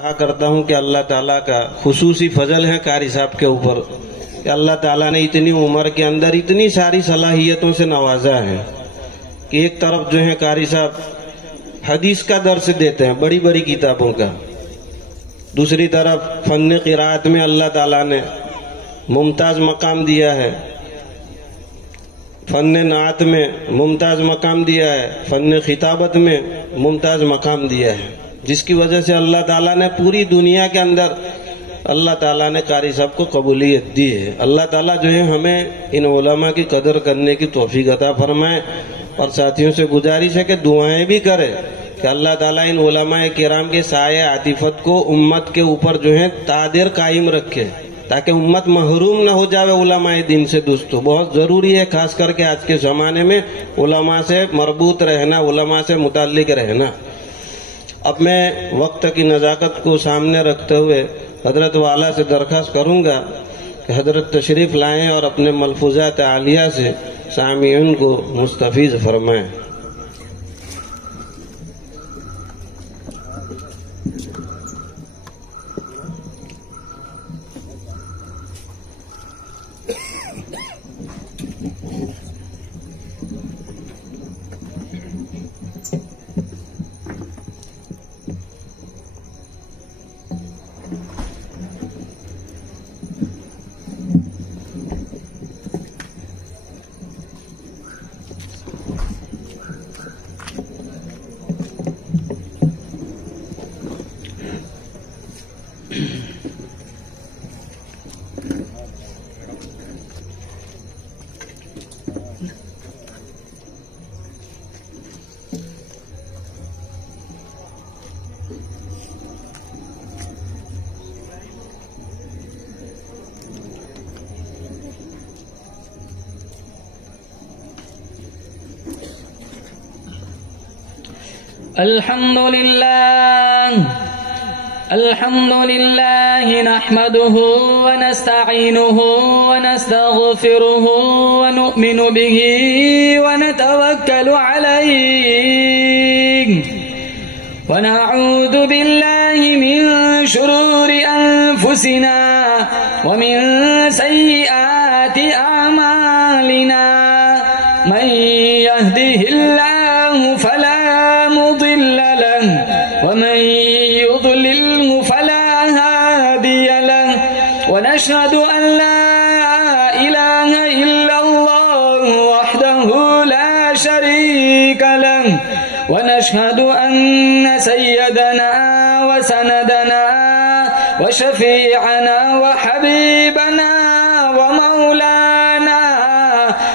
کہا کرتا ہوں کہ اللہ تعالیٰ کا خصوصی فضل ہے قاری صاحب کے اوپر کہ اللہ تعالیٰ نے اتنی عمر کے اندر اتنی ساری صلاحیتوں سے نوازا ہے کہ ایک طرف جو ہے قاری صاحب حدیث کا درس دیتے ہیں بڑی بڑی کتابوں کا، دوسری طرف فن قرات میں اللہ تعالیٰ نے ممتاز مقام دیا ہے، فن نعت میں ممتاز مقام دیا ہے، فن خطابت میں ممتاز مقام دیا ہے، جس کی وجہ سے اللہ تعالیٰ نے پوری دنیا کے اندر اللہ تعالیٰ نے قاری صاحب کو قبولیت دی ہے۔ اللہ تعالیٰ جو ہے ہمیں ان علماء کی قدر کرنے کی توفیق عطا فرمائے، اور ساتھیوں سے گزارش ہے کہ دعائیں بھی کرے کہ اللہ تعالیٰ ان علماء کرام کے سایہ عاطفت کو امت کے اوپر جو ہے تادر قائم رکھے، تاکہ امت محروم نہ ہو جائے علماء دین سے۔ دوستو بہت ضروری ہے، خاص کر کے آج کے زمانے میں علماء سے مربوط رہنا، علماء سے متعلق رہنا۔ اب میں وقت کی نزاکت کو سامنے رکھتے ہوئے حضرت والا سے درخواست کروں گا کہ حضرت تشریف لائیں اور اپنے ملفوظات عالیہ سے سامعین کو مستفیض فرمائیں۔ الحمد لله نحمده ونستعينه ونستغفره ونؤمن به ونتوكل عليه ونعوذ بالله من شرور أنفسنا ومن سيئات أعمالنا، من يهده الله فلا مضل له ومن يضلله فلا هادي له، ونشهد أن لا إله إلا الله وحده لا شريك له، ونشهد أن سيدنا وسندنا وشفيعنا وحبيبنا ومولانا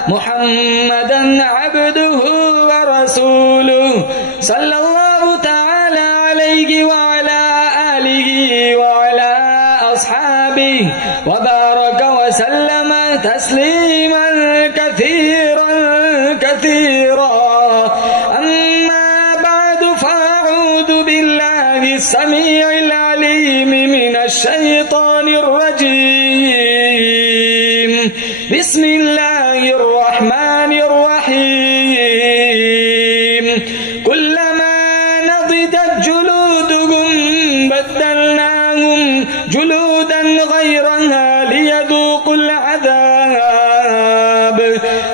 محمدا عبده ورسوله صلى الله تعالى عليه وعلى آله وعلى أصحابه وبارك وسلم تسليما كثيرا كثيرا. أما بعد، فأعوذ بالله السميع العليم من الشيطان الرجيم. بسم الله الرحمن الرحيم. كلما نضجت جلودهم بدلناهم جلودا غيرها ليذوقوا العذاب.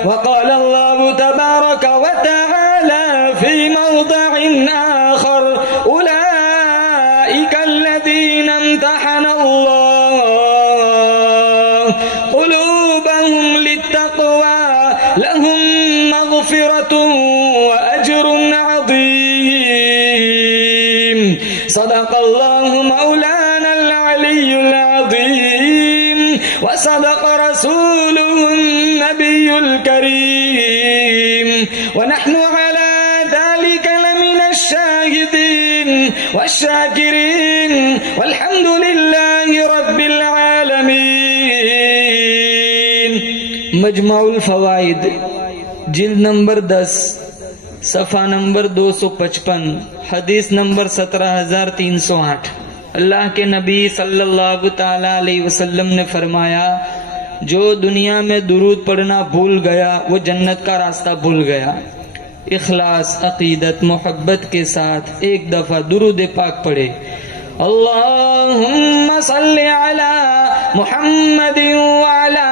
وقال الله تبارك وتعالى في موضع آخر: أولئك الذين امتحن الله قلوبهم للتقوى لهم مغفرة وأجر عظيم. صدق الله مولانا العلي العظيم، وصدق رسوله النبي الكريم، ونحن على ذلك لمن الشاهدين والشاكرين، والحمد لله رب العالمين. مجمع الفوائد جلد نمبر 10 صفحہ نمبر 255 حدیث نمبر 17308. اللہ کے نبی صلی اللہ تعالی علیہ وسلم نے فرمایا، جو دنیا میں درود پڑھنا بھول گیا وہ جنت کا راستہ بھول گیا. اخلاص، عقیدت، محبت کے ساتھ ایک دفعہ درود پاک پڑھے. اللهم صل على محمد وعلى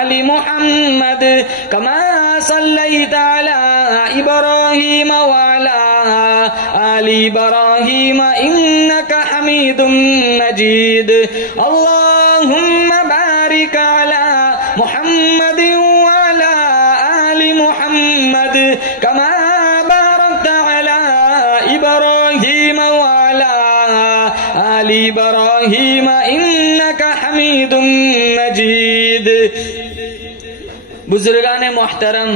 آل محمد كما صليت على إبراهيم وعلى آل إبراهيم إنك حميد مجيد اللهم بارك على محمد وعلى آل محمد كما باركت على إبراهيم وعلى آل إبراهيم إنك حميد مجيد. بزرگان محترم،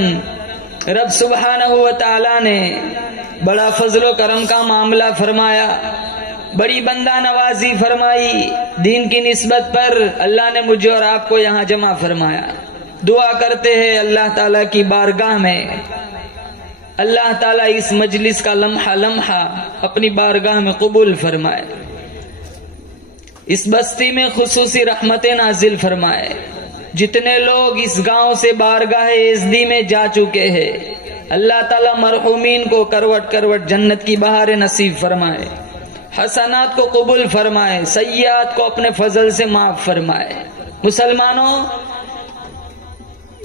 رب سبحانہ و تعالی نے بڑا فضل و کرم کا معاملہ فرمایا، بڑی بندہ نوازی فرمائی. دین کی نسبت پر اللہ نے مجھے اور آپ کو یہاں جمع فرمایا. دعا کرتے ہیں اللہ تعالیٰ کی بارگاہ میں اللہ تعالیٰ اس مجلس کا لمحہ لمحہ اپنی بارگاہ میں قبول فرمائے، اس بستی میں خصوصی رحمتیں نازل فرمائے. جتنے لوگ اس گاؤں سے بارگاہ ازدی میں جا چکے ہیں اللہ تعالیٰ مرحومین کو کروٹ کروٹ جنت کی بہاریں نصیب فرمائے، حسنات کو قبول فرمائے، سیئات کو اپنے فضل سے معاف فرمائے. مسلمانوں،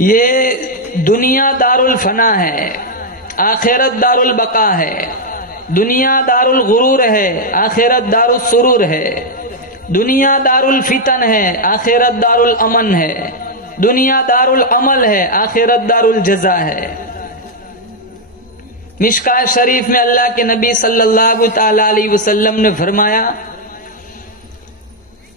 یہ دنیا دار الفنا ہے، آخرت دار البقا ہے. دنیا دار الغرور ہے، آخرت دار السرور ہے. دنیا دار الفتن ہے، آخرت دار الامن ہے. دنیا دار العمل ہے، آخرت دار الجزا ہے. مشکات شریف میں اللہ کے نبی صلی اللہ تعالی علیہ وسلم نے فرمایا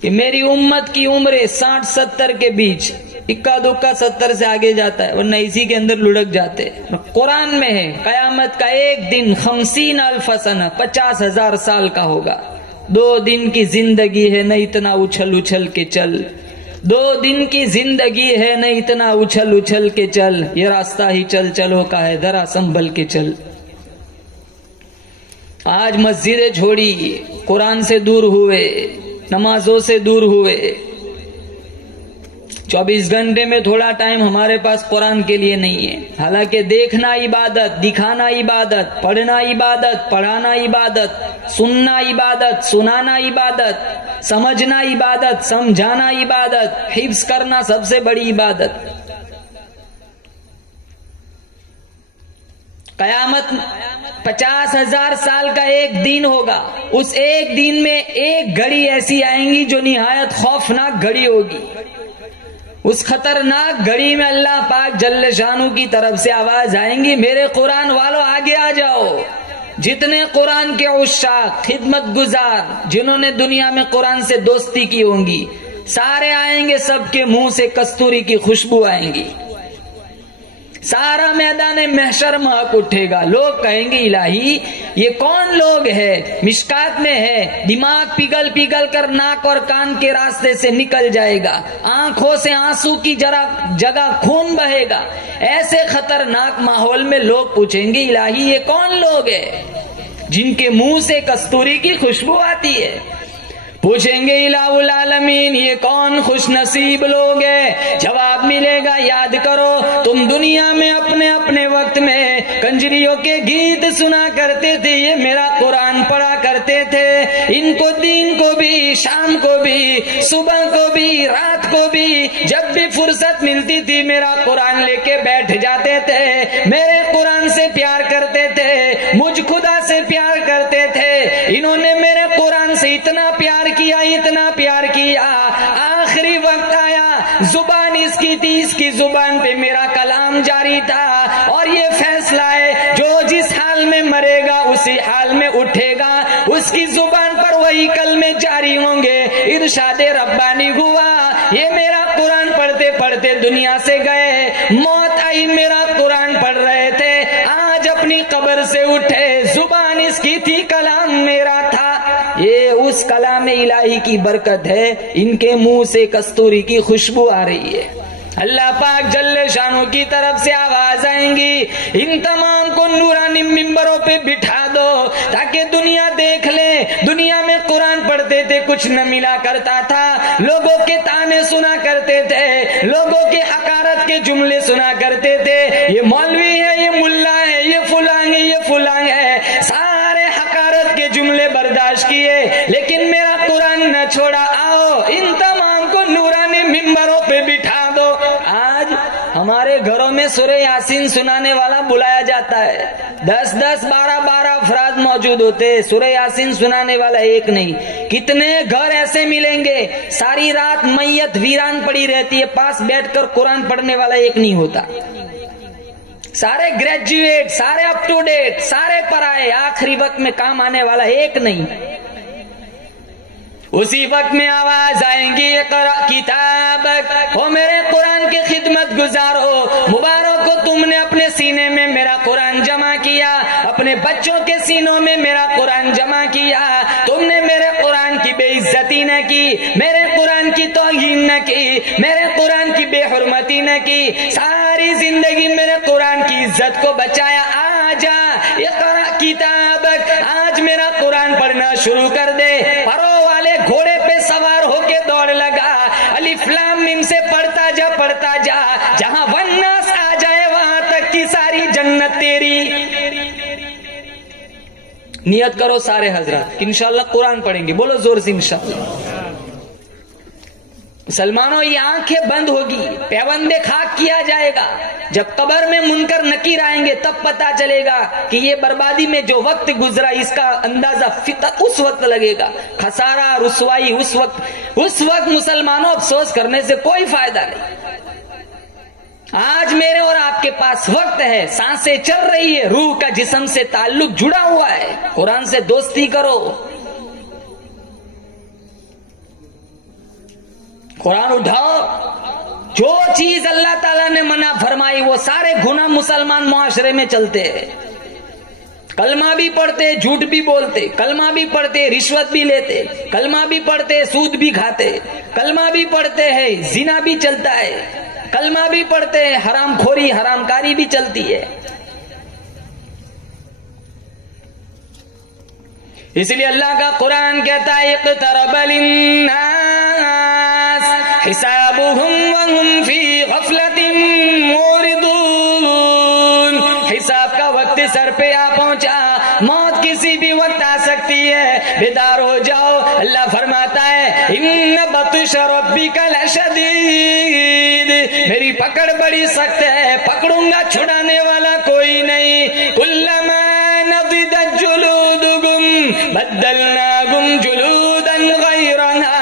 کہ میری امت کی عمر 60-70 کے بیچ، اکا دکا 70 سے آگے جاتا ہے ورنہ اسی کے اندر لڑک جاتے. قرآن میں ہے قیامت کا ایک دن 50,000 سنہ 50,000 سال کا ہوگا. 2 دن کی زندگی ہے نہ اتنا اچھل اچھل کے چل. 2 دن کی زندگی ہے نہ اتنا اچھل اچھل کے چل. یہ راستہ ہی چل چلو کا ہے ذرا سنبھل کے چل. آج مسجدیں چھوڑی، قرآن سے دور ہوئے، نمازوں سے دور ہوئے. 24 گھنٹے میں تھوڑا ٹائم ہمارے پاس قرآن کے لیے نہیں ہے. حالانکہ دیکھنا عبادت، دکھانا عبادت، پڑھنا عبادت، پڑھانا عبادت، سننا عبادت، سنانا عبادت، سمجھنا عبادت، سمجھانا عبادت، حفظ کرنا سب سے بڑی عبادت. قیامت 50,000 سال کا ایک دن ہوگا. اس ایک دن میں ایک گھڑی ایسی آئیں گی جو نہایت خوفناک گھڑی ہوگی. اس خطرناک گھڑی میں اللہ پاک جل شانہ کی طرف سے آواز آئیں گی، میرے قرآن والوں آگے آ جاؤ. جتنے قرآن کے عشاق، خدمت گزار، جنہوں نے دنیا میں قرآن سے دوستی کی ہوں گی، سارے آئیں گے. سب کے منہ سے کستوری کی خوشبو آئیں گی. سارا میدان محشر مہک اٹھے گا. لوگ کہیں گے الہی یہ کون لوگ ہے؟ مشکات میں ہے دماغ پگھل پگھل کر ناک اور کان کے راستے سے نکل جائے گا، آنکھوں سے آنسو کی جگہ خون بہے گا. ایسے خطرناک ماحول میں لوگ پوچھیں گے الہی یہ کون لوگ ہے جن کے منہ سے کستوری کی خوشبو آتی ہے؟ پوچھیں گے الہ العالمین یہ کون خوش نصیب لوگ ہیں؟ جواب ملے گا یاد کرو تم دنیا میں اپنے اپنے وقت میں کنجریوں کے گیت سنا کرتے تھے، یہ میرا قرآن پڑھا کرتے تھے. ان کو دین کو بھی، شام کو بھی، صبح کو بھی، رات کو بھی، جب بھی فرصت ملتی تھی میرا قرآن لے کے بیٹھ جاتے تھے. میرے قرآن سے پیار کرتے تھے، مجھ خدا سے پیار کرتے تھے. انہوں نے میرے قرآن سے اتنا پیار کیا، اتنا پیار کیا، آخری وقت آیا زبان اس کی تھی، اس کی زبان پہ میرا کلام جاری تھا. اور یہ فیصلہ ہے جو جس حال میں مرے گا اسی حال میں اٹھے گا، اس کی زبان پر وہی کلمے جاری ہوں گے. ارشاد ربانی ہوا، یہ میرا قرآن پڑھتے پڑھتے دنیا سے گئے، موت آئی میرا قرآن پڑھ رہے تھے، آج اپنی قبر سے اٹھے، زبان اس کی تھی کلام میرا تھا. یہ اس کلام الہی کی برکت ہے، ان کے منہ سے کستوری کی خوشبو آ رہی ہے. اللہ پاک جل شانہ کی طرف سے آواز آئیں گی، ان تمام کو نورانی ممبروں پہ بٹھا دو تاکہ دنیا دیکھ لے. دنیا میں قرآن پڑھتے تھے، کچھ نہ ملا کرتا تھا، لوگوں کے تانے سنا کرتے تھے، لوگوں کے حقارت کے جملے سنا کرتے تھے، یہ مولوی ہے، یہ ملا ہے، یہ فلاں ہے، یہ فلاں ہے. سارے حقارت کے جملے برداشت کیے، لیکن چھوڑا، آؤ ان تمام کو نورانی ممبروں پہ بٹھا دو۔ آج ہمارے گھروں میں سورہ یاسین سنانے والا بلایا جاتا ہے، 10 12 افراد موجود ہوتے، سورہ یاسین سنانے والا ایک نہیں۔ کتنے گھر ایسے ملیں گے ساری رات میت ویران پڑی رہتی ہے، پاس بیٹھ کر قرآن پڑھنے والا ایک نہیں ہوتا۔ سارے گریجویٹ، سارے اپ ٹو ڈیٹ، سارے پڑھائے، آخری وقت میں کام آنے والا ایک نہیں۔ اسی وقت میں آواز آئیں گی اقرأ کتابک، او میرے قرآن کی خدمت گزار ہو، مبارک ہو تم نے اپنے سینے میں میرا قرآن جمع کیا، اپنے بچوں کے سینوں میں میرا قرآن جمع کیا، تم نے میرے قرآن کی بے عزتی نہ کی، میرے قرآن کی توہین نہ کی، میرے قرآن کی بے حرمتی نہ کی، ساری زندگی میرے قرآن کی عزت کو بچایا۔ آجا اقرأ کتابک، آج میرا قرآن پڑھنا شروع کر دے۔ پرو والے گھوڑے پہ سوار ہو کے دوڑ لگا، الف لام میم سے پڑھتا جا، جہاں والناس آ جائے وہاں تک کی ساری جنت تیری۔ نیت کرو سارے حضرات کہ انشاءاللہ قرآن پڑھیں گے، بولو زور سے انشاءاللہ۔ مسلمانوں یہ آنکھیں بند ہوگی، پیوند خاک کیا جائے گا، جب قبر میں منکر نکیر آئیں گے تب پتا چلے گا کہ یہ بربادی میں جو وقت گزرا اس کا اندازہ اس وقت لگے گا، خسارہ رسوائی اس وقت مسلمانوں افسوس کرنے سے کوئی فائدہ نہیں۔ آج میرے اور آپ کے پاس وقت ہے، سانسیں چل رہی ہے، روح کا جسم سے تعلق جڑا ہوا ہے، قرآن سے دوستی کرو، قرآن اٹھاؤ۔ جو چیز اللہ تعالیٰ نے منع فرمائی وہ سارے گناہ مسلمان معاشرے میں چلتے ہیں، کلمہ بھی پڑھتے، جھوٹ بھی بولتے، کلمہ بھی پڑھتے، رشوت بھی لیتے، کلمہ بھی پڑھتے، سود بھی کھاتے، کلمہ بھی پڑھتے ہیں، زنا بھی چلتا ہے، کلمہ بھی پڑھتے ہیں، حرام خوری حرام کاری بھی چلتی ہے۔ اس لیے اللہ کا قرآن کہتا ہے اقترب للناس حسابهم وهم فی غفلۃ معرضون، حساب کا وقت سر پہ آ پہنچا، موت کسی بھی وقت آ سکتی ہے، بیدار ہو جاؤ۔ اللہ فرماتا ہے ان بطش ربک لشدید، میری پکڑ بڑی سخت ہے، پکڑوں گا چھڑانے والا کوئی نہیں۔ کلما نضجت جلودکم بدلناکم جلودا غیرها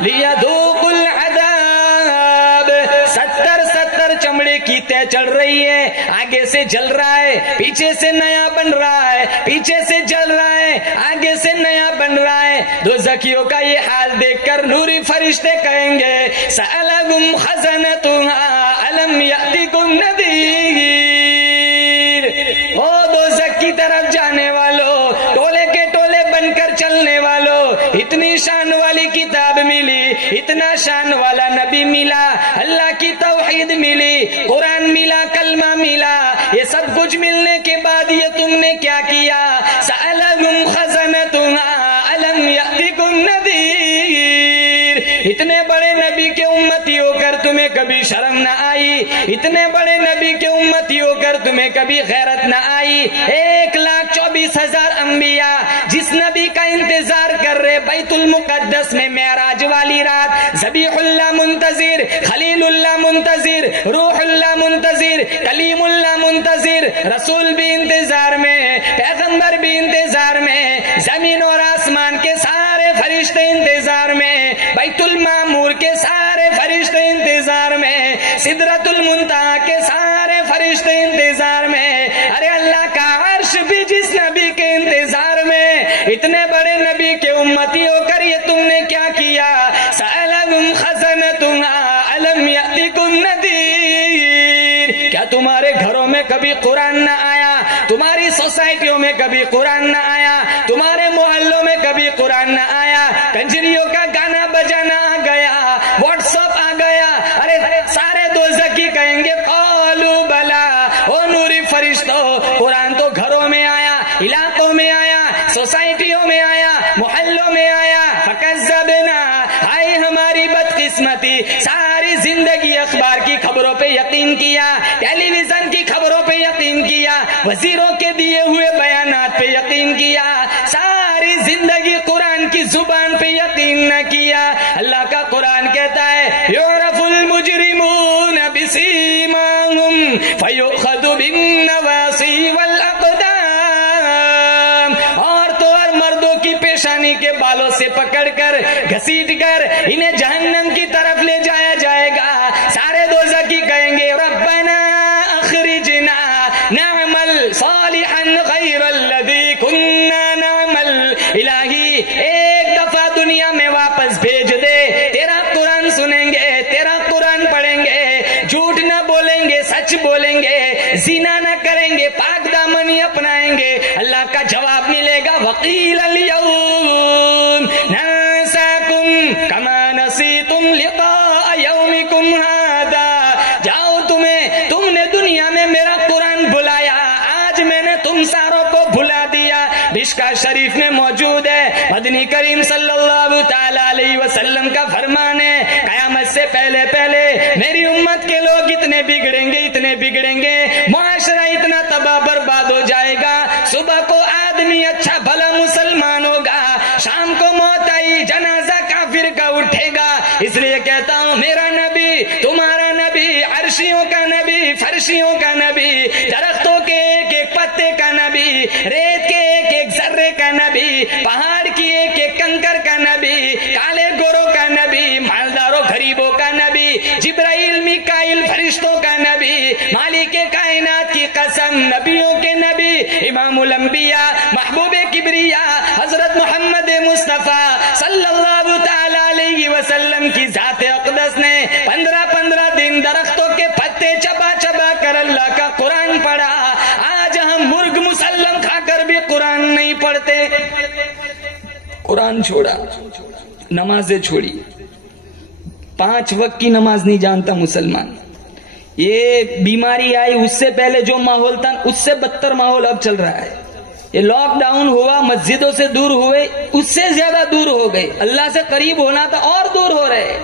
لیذوقوا العذاب۔ 70 چمڑے کی طے چل رہی ہے، آگے سے جل رہا ہے، پیچھے سے نیا بن رہا ہے، پیچھے سے جل رہا ہے، آگے سے نیا بن رہا ہے۔ دوزخیوں کا یہ حال دیکھ کر نوری فرشتے کہیں گے سألہم خزنتها الم یأتکم نذیر، او دوزخ کی طرف جانے والوں، ٹولے کے ٹولے بن کر چلنے والوں، اتنی شان والی کتاب ملی، اتنا شان والا نبی ملا، اللہ کی توحید ملی، قرآن ملا، کلمہ ملا، یہ سب کچھ ملنے کے بعد یہ تم نے کیا کیا؟ سألہم خزنتها الم یأتکم نذیر، اتنے بڑے نبی کے امتی ہو کر تمہیں کبھی شرم نہ آئی، اتنے بڑے نبی کے امتی ہو کر تمہیں کبھی غیرت نہ آئی۔ 1,24,000 انبیاء جس نبی کا انتظار کر رہے بیت المقدس میں معراج والی رات، ذبیح اللہ منتظر، خلیل اللہ منتظر، روح اللہ منتظر، کلیم اللہ منتظر، رسول بھی انتظار میں، پیغمبر بھی انتظار میں، زمین اور آسمان کے سارے فرشتے انتظار میں، بیت المعمور کے سارے فرشتے انتظار میں، سدرۃ المنتہا کے سارے فرشتے انتظار میں، ارے اللہ کا عرش بھی جس نبی کے انتظار میں، اتنے بڑے نبی کے امتی ہو کر یہ تم نے کیا کیا؟ سألہم خزنتها الم یأتکم نذیر، کیا تمہارے گھروں میں کبھی قرآن نہ آیا؟ تمہاری سوسائٹیوں میں کبھی قرآن نہ آیا؟ تمہارے محلوں میں کبھی قرآن نہ آیا؟ کنجریوں کا گانا بجانا آ گیا، واٹس ایپ آ گیا، ارے سارے دوزخی کہیں گے قالوا بلا، او نوری فرشتوں، قرآن تو گھروں میں آیا، علاقوں میں آیا، سوسائٹیوں میں آیا، محلوں میں آیا، فکذبنا، ہائے ہماری بدقسمتی، ساری زندگی اخبار کی خبروں پہ یقین کیا، ٹیلی ویژن کی خبروں پہ یقین کیا، وزیروں کے دیے ہوئے بیانات پہ یقین کیا، ساری زندگی قرآن کی زبان پہ یقین نہ کیا. اللہ کا قرآن کہتا ہے یعرف المجرمون بسیماہم فیؤخذ بالنواصی والاقدام. عورتوں اور مردوں کی پیشانی کے بالوں سے پکڑ کر گھسیٹ کر انہیں جہنم کی طرف لے جایا جائے گا. سارے دوزخی کہیں گے ربنا اخرجنا نعمل صالحا غیر الذی کننا نعمل. الہی ایک دفعہ دنیا میں واپس بھیج دے, تیرا قرآن سنیں گے, تیرا قرآن پڑھیں گے, جھوٹ نہ بولیں گے, سچ بولیں گے, زنا نہ کریں گے, پاک دامنی اپنائیں گے. اللہ کا جواب ملے گا وقیل اليوم ننساکم کما نسیتم لقاء یومکم ھذا. جاؤ تم نے دنیا میں میرا قرآن بلایا, آج میں نے تم ساروں کو بھلا دیا. مشکا شریف میں موجود ہے, مدنی کریم صلی اللہ تعالی علیہ وسلم کا فرمان ہے قیامت سے پہلے پہلے میری امت کے لوگ اتنے بگڑیں گے, اتنے بگڑیں گے, معاشرہ اتنا تباہ برباد ہو جائے گا. صبح کو آدمی اچھا بھلا مسلمان ہوگا, شام کو موت آئی جنازہ کافر کا اٹھے گا. اس لیے کہتا ہوں میرا نبی, تمہارا نبی, عرشیوں کا نبی, فرشیوں کا نبی, درختوں کے ایک ایک پتے کا نبی, ریت کے ایک ایک ذرے کا نبی, پہاڑ کی ایک ایک کنکر کا نبی, کالے گوروں کا نبی, مالداروں غریبوں کا نبی, جبرائیل میکائیل فرشتوں کا نبی, مالک کائنات کی قسم نبیوں کے نبی, امام الانبیاء, محبوب کبریا حضرت محمد مصطفیٰ صلی اللہ تعالی علیہ وسلم کی ذات اقدس نے 15 دن درختوں کے پتے چبا چبا کر اللہ کا قرآن پڑھا. آج ہم مرغ مسلم کھا کر بھی قرآن نہیں پڑھتے. قرآن چھوڑا, نمازیں چھوڑی, 5 وقت کی نماز نہیں جانتا مسلمان. یہ بیماری آئی اس سے پہلے جو ماحول تھا اس سے بدتر ماحول اب چل رہا ہے. یہ لاک ڈاؤن ہوا, مسجدوں سے دور ہوئے, اس سے زیادہ دور ہو گئے. اللہ سے قریب ہونا تھا اور دور ہو رہے.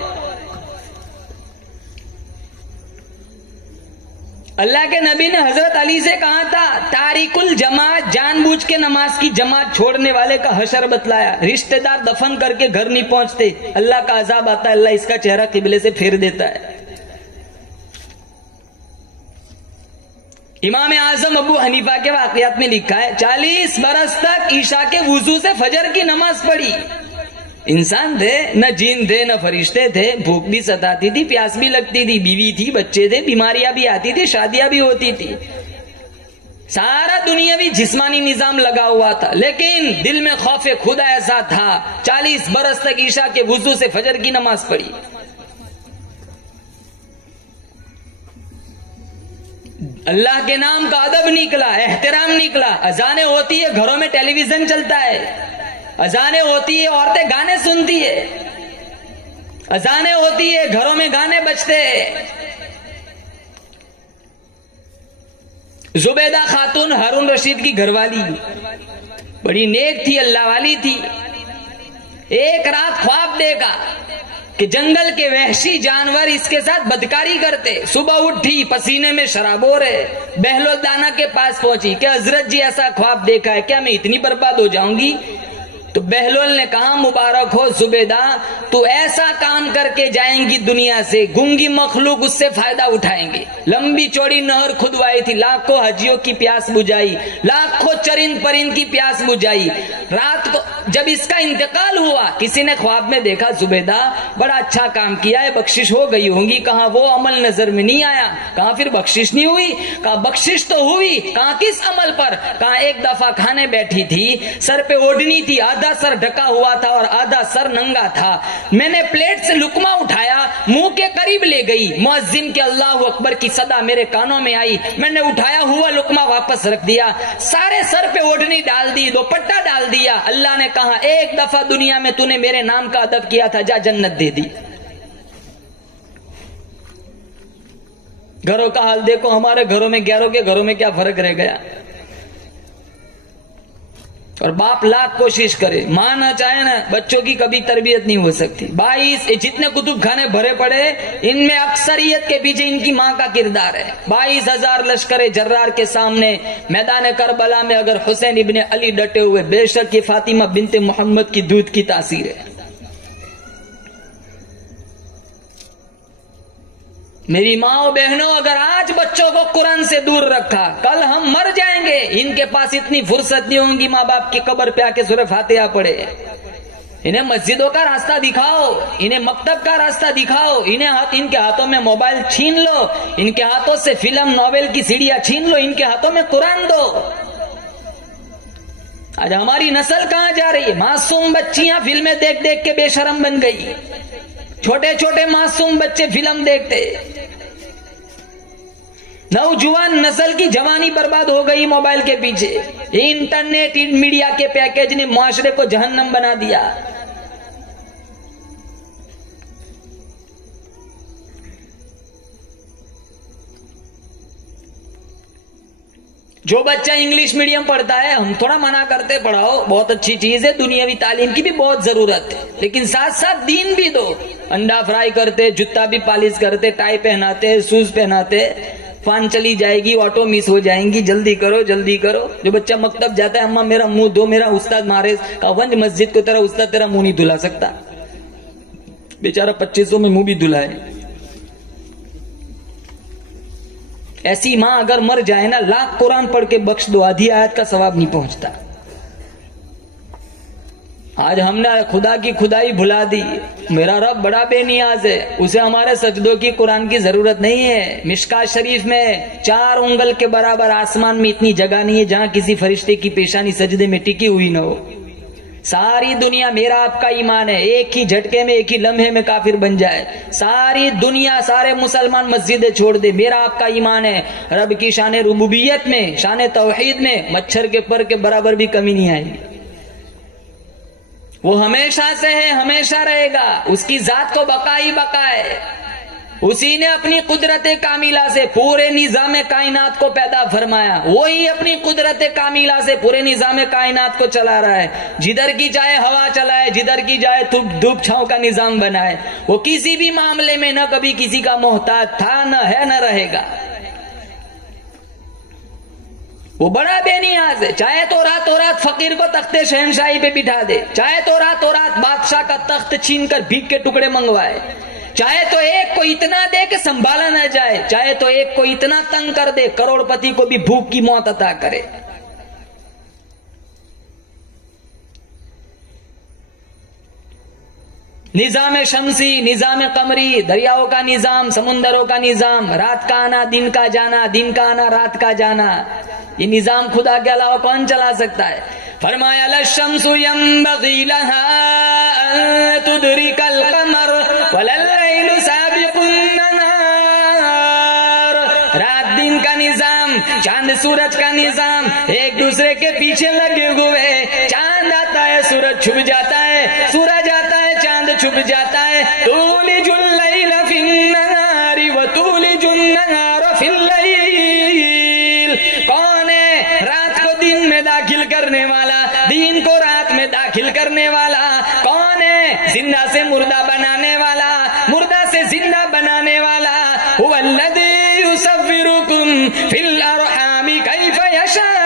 اللہ کے نبی نے حضرت علی سے کہا تھا تاریک الجماعت, جان بوجھ کے نماز کی جماعت چھوڑنے والے کا حشر بتلایا. رشتہ دار دفن کر کے گھر نہیں پہنچتے, اللہ کا عذاب آتا ہے, اللہ اس کا چہرہ قبلے سے پھیر دیتا ہے. امام اعظم ابو حنیفہ کے واقعات میں لکھا ہے 40 برس تک عشاء کے وضو سے فجر کی نماز پڑھی. انسان تھے, نہ جین تھے نہ فرشتے تھے, بھوک بھی ستاتی تھی, پیاس بھی لگتی تھی, بیوی تھی, بچے تھے, بیماریاں بھی آتی تھی, شادیاں بھی ہوتی تھی, سارا دنیاوی جسمانی نظام لگا ہوا تھا, لیکن دل میں خوف خدا ایسا تھا. 40 برس تک عشاء کے وضو سے فجر کی نماز پڑھی. اللہ کے نام کا ادب نکلا, احترام نکلا. اذانیں ہوتی ہے, گھروں میں ٹیلی ویژن چلتا ہے, اذانیں ہوتی ہے, عورتیں گانے سنتی ہے, اذانیں ہوتی ہے, گھروں میں گانے بجتے ہیں. زبیدہ خاتون ہارون رشید کی گھر والی بڑی نیک تھی, اللہ والی تھی. ایک رات خواب دیکھا کہ جنگل کے وحشی جانور اس کے ساتھ بدکاری کرتے. صبح اٹھی, پسینے میں شراب ہو رہے, بہلول دانا کے پاس پہنچی کہ حضرت جی ایسا خواب دیکھا ہے, کیا میں اتنی برباد ہو جاؤں گی؟ تو بہلول نے کہا مبارک ہو زبیدہ, تو ایسا کام کر کے جائیں گی دنیا سے, گونگی مخلوق اس سے فائدہ اٹھائیں گے. لمبی چوڑی نہر کھدوائی تھی, لاکھوں حجیوں کی پیاس بجھائی, لاکھوں چرند پرند کی پیاس بجھائی. رات کو جب اس کا انتقال ہوا, کسی نے خواب میں دیکھا زبیدہ بڑا اچھا کام کیا ہے, بخشش ہو گئی ہوں گی. کہا وہ عمل نظر میں نہیں آیا. کہا پھر بخشش نہیں ہوئی؟ کہا بخشش تو ہوئی. کہا کس عمل پر؟ کہا ایک دفعہ کھانے بیٹھی تھی, سر پہ اوڑھنی تھی, آدھا سر ڈھکا ہوا تھا اور آدھا سر ننگا تھا. میں نے پلیٹ سے لقمہ اٹھایا, منہ کے قریب لے گئی, مؤذن کے اللہ اکبر کی صدا میرے کانوں میں آئی, میں نے اٹھایا ہوا لقمہ واپس رکھ دیا, سارے سر پہ اوڑھنی ڈال دی, دوپٹہ ڈال دیا. اللہ نے کہا ایک دفعہ دنیا میں تو نے میرے نام کا ادب کیا تھا, جا جنت دے دی. گھروں کا حال دیکھو, ہمارے گھروں میں گیروں کے گھروں میں کیا فرق رہ گیا. اور باپ لاکھ کوشش کرے, ماں نہ چاہے نا, بچوں کی کبھی تربیت نہیں ہو سکتی. 22 جتنے کتب خانے بھرے پڑے, ان میں اکثریت کے پیچھے ان کی ماں کا کردار ہے. 22,000 لشکر جرار کے سامنے میدان کربلا میں اگر حسین ابن علی ڈٹے ہوئے, بے شک یہ فاطمہ بنت محمد کی دودھ کی تاثیر ہے. میری ماں و بہنوں، اگر آج بچوں کو قرآن سے دور رکھا، کل ہم مر جائیں گے، ان کے پاس اتنی فرصت نہیں ہوگی ماں باپ کی قبر پہ آ کے سورہ فاتحہ پڑھے۔ انہیں مسجدوں کا راستہ دکھاؤ، انہیں مکتب کا راستہ دکھاؤ، ان کے ہاتھوں میں موبائل چھین لو، ان کے ہاتھوں سے فلم ناول کی سیڑیاں چھین لو، ان کے ہاتھوں میں قرآن دو۔ آج ہماری نسل کہاں جا رہی ہے؟ معصوم بچیاں فلمیں دیکھ دیکھ کے بے شرم بن گئی، چھوٹے چھوٹے معصوم بچے فلم دیکھتے، نوجوان نسل کی جوانی برباد ہو گئی موبائل کے پیچھے۔ انٹرنیٹ میڈیا کے پیکیج نے معاشرے کو جہنم بنا دیا۔ جو بچہ انگلش میڈیم پڑھتا ہے، ہم تھوڑا منع کرتے پڑھاؤ، بہت اچھی چیز ہے، دنیاوی تعلیم کی بھی بہت ضرورت ہے، لیکن ساتھ ساتھ دین بھی دو۔ انڈا فرائی کرتے، جوتا بھی پالش کرتے، ٹائی پہناتے، شوز پہناتے، فان چلی جائے گی، آٹو مس ہو جائیں گی، جلدی کرو جلدی کرو۔ جو بچہ مکتب جاتا ہے، اماں میرا منہ دھو، میرا استاد مارے، ونج مسجد کو، تیرا استاد تیرا منہ نہیں دھلا سکتا، بیچارہ 2500 میں منہ بھی دھلائے۔ ایسی ماں اگر مر جائے نا، لاکھ قرآن پڑھ کے بخش دو، آدھی آیت کا ثواب نہیں پہنچتا۔ آج ہم نے خدا کی خدائی بھلا دی۔ میرا رب بڑا بے نیاز ہے، اسے ہمارے سجدوں کی قرآن کی ضرورت نہیں ہے۔ مشکات شریف میں 4 انگل کے برابر آسمان میں اتنی جگہ نہیں ہے جہاں کسی فرشتے کی پیشانی سجدے میں ٹکی ہوئی نہ ہو۔ ساری دنیا میرا آپ کا ایمان ہے، ایک ہی جھٹکے میں، ایک ہی لمحے میں کافر بن جائے، ساری دنیا، سارے مسلمان مسجدیں چھوڑ دے، میرا آپ کا ایمان ہے رب کی شان ربوبیت میں، شان توحید میں مچھر کے پر کے برابر بھی کمی نہیں آئے گی۔ وہ ہمیشہ سے ہے، ہمیشہ رہے گا، اس کی ذات کو بقا ہی بقا ہے۔ اسی نے اپنی قدرت کاملہ سے پورے نظام کائنات کو پیدا فرمایا، وہی اپنی قدرت کاملہ سے پورے نظام کائنات کو چلا رہا ہے۔ جدھر کی جائے ہوا چلائے، جدھر کی جائے دھوپ چھاؤں کا نظام بنائے۔ وہ کسی بھی معاملے میں نہ کبھی کسی کا محتاج تھا، نہ ہے، نہ رہے گا۔ وہ بڑا بے نیاز ہے، چاہے تو رات فقیر کو تخت شہنشاہی پہ بٹھا دے، چاہے تو رات بادشاہ کا تخت چھین کر بھیک کے ٹکڑے منگوائے، چاہے تو ایک کو اتنا دے کہ سنبھالا نہ جائے، چاہے تو ایک کو اتنا تنگ کر دے کروڑ پتی کو بھی بھوک کی موت عطا کرے۔ نظام شمسی، نظام قمری، دریاؤں کا نظام، سمندروں کا نظام، رات کا آنا دن کا جانا، دن کا آنا رات کا جانا، یہ نظام خدا کے علاوہ کون چلا سکتا ہے؟ فرمایا للشمس ينبغي لها ان تدرك القمر ولا الليل سابق النهار۔ رات دن کا نظام، چاند سورج کا نظام ایک دوسرے کے پیچھے لگے ہوئے، چاند آتا ہے سورج چھپ جاتا ہے، سورج آتا ہے چاند چھپ جاتا ہے۔ تولج اللیل فی النہار وتولج النہار فی اللیل۔ کون ہے رات کو دن میں داخل کرنے والا، دین کو رات میں داخل کرنے والا؟ کون ہے زندہ سے مردہ بنانے والا، مردہ سے زندہ بنانے والا؟ هو الذی یصورکم فی الارحام کیف یشاء۔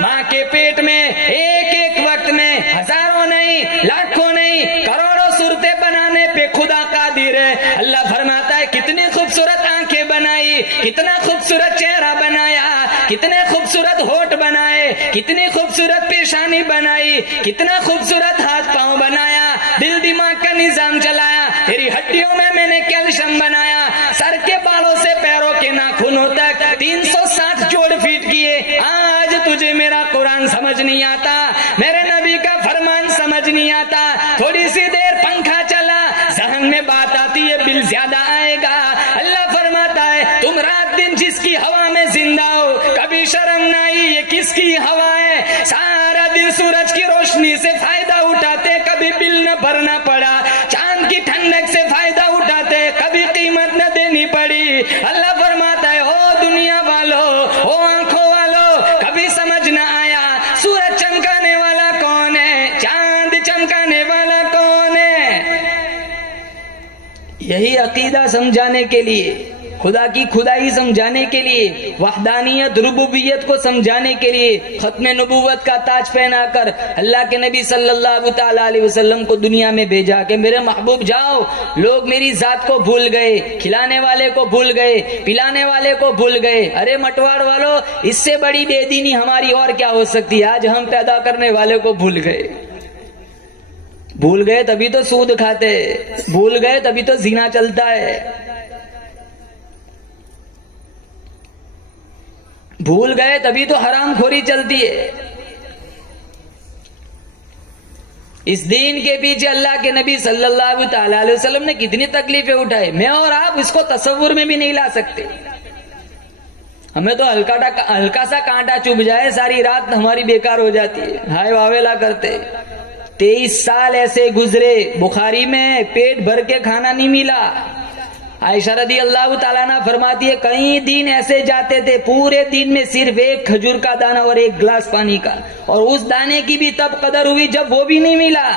ماں کے پیٹ میں ایک ایک وقت میں ہزاروں نہیں، لاکھوں نہیں، کروڑوں صورتیں بنانے پہ خدا قادر ہے۔ اللہ فرماتا ہے کتنی خوبصورت آنکھیں بنائی، کتنا خوبصورت چہرہ بنایا، کتنے خوبصورت ہونٹ بنائے، کتنی خوبصورت پیشانی بنائی، کتنا خوبصورت ہاتھ پاؤں بنایا، دل دماغ کا نظام چلایا، تیری ہڈیوں میں میں نے کیلشیم بنایا، سر کے بالوں سے پیروں کے ناخنوں تک 360 جوڑ فیٹ کیے۔ آج تجھے میرا قرآن سمجھ نہیں آتا، میرے نبی کا فرمان سمجھ نہیں آتا، تھوڑی سی دیر پنکھا چلا، ذہن میں بات آتی ہے بل زیادہ آئے گا۔ اللہ فرماتا ہے تم رات دن جس کی ہوا میں زندہ ہو، کبھی شرم نہ آئی یہ کس کی ہوا ہے؟ سارا دن سورج کی روشنی سے فائدہ اٹھاتے، کبھی بل نہ بھرنا پڑا، چاند کی ٹھنڈک سے فائدہ اٹھاتے، کبھی قیمت نہ دینی پڑی۔ اللہ فرماتا ہے او دنیا والو، او آنکھوں والو، کبھی سمجھ نہ آیا سورج چمکانے والا کون ہے، چاند چمکانے والا کون ہے؟ یہی عقیدہ سمجھانے کے لیے خدا کی خدائی سمجھانے کے لیے، وحدانیت ربوبیت کو سمجھانے کے لیے ختم نبوت کا تاج پہنا کر اللہ کے نبی صلی اللہ تعالی علیہ وسلم کو دنیا میں بھیجا کہ میرے محبوب جاؤ، لوگ میری ذات کو بھول گئے، کھلانے والے کو بھول گئے، پلانے والے کو بھول گئے۔ ارے مٹواڑ والو، اس سے بڑی بے دینی ہماری اور کیا ہو سکتی ہے؟ آج ہم پیدا کرنے والے کو بھول گئے۔ بھول گئے تبھی تو سود کھاتے، بھول گئے تبھی تو زنا چلتا ہے، بھول گئے تبھی تو حرام خوری چلتی ہے۔ اس دین کے پیچھے اللہ کے نبی صلی اللہ تعالی علیہ وسلم نے کتنی تکلیفیں اٹھائے، میں اور آپ اس کو تصور میں بھی نہیں لا سکتے۔ ہمیں تو ہلکا سا کانٹا چبھ جائے ساری رات ہماری بیکار ہو جاتی ہے، ہائے واویلا کرتے۔ 23 سال ایسے گزرے، بخاری میں پیٹ بھر کے کھانا نہیں ملا۔ عائشہ رضی اللہ تعالیٰ عنہ فرماتی ہے کئی دن ایسے جاتے تھے پورے دن میں صرف ایک کھجور کا دانہ اور ایک گلاس پانی کا، اور اس دانے کی بھی تب قدر ہوئی جب وہ بھی نہیں ملا۔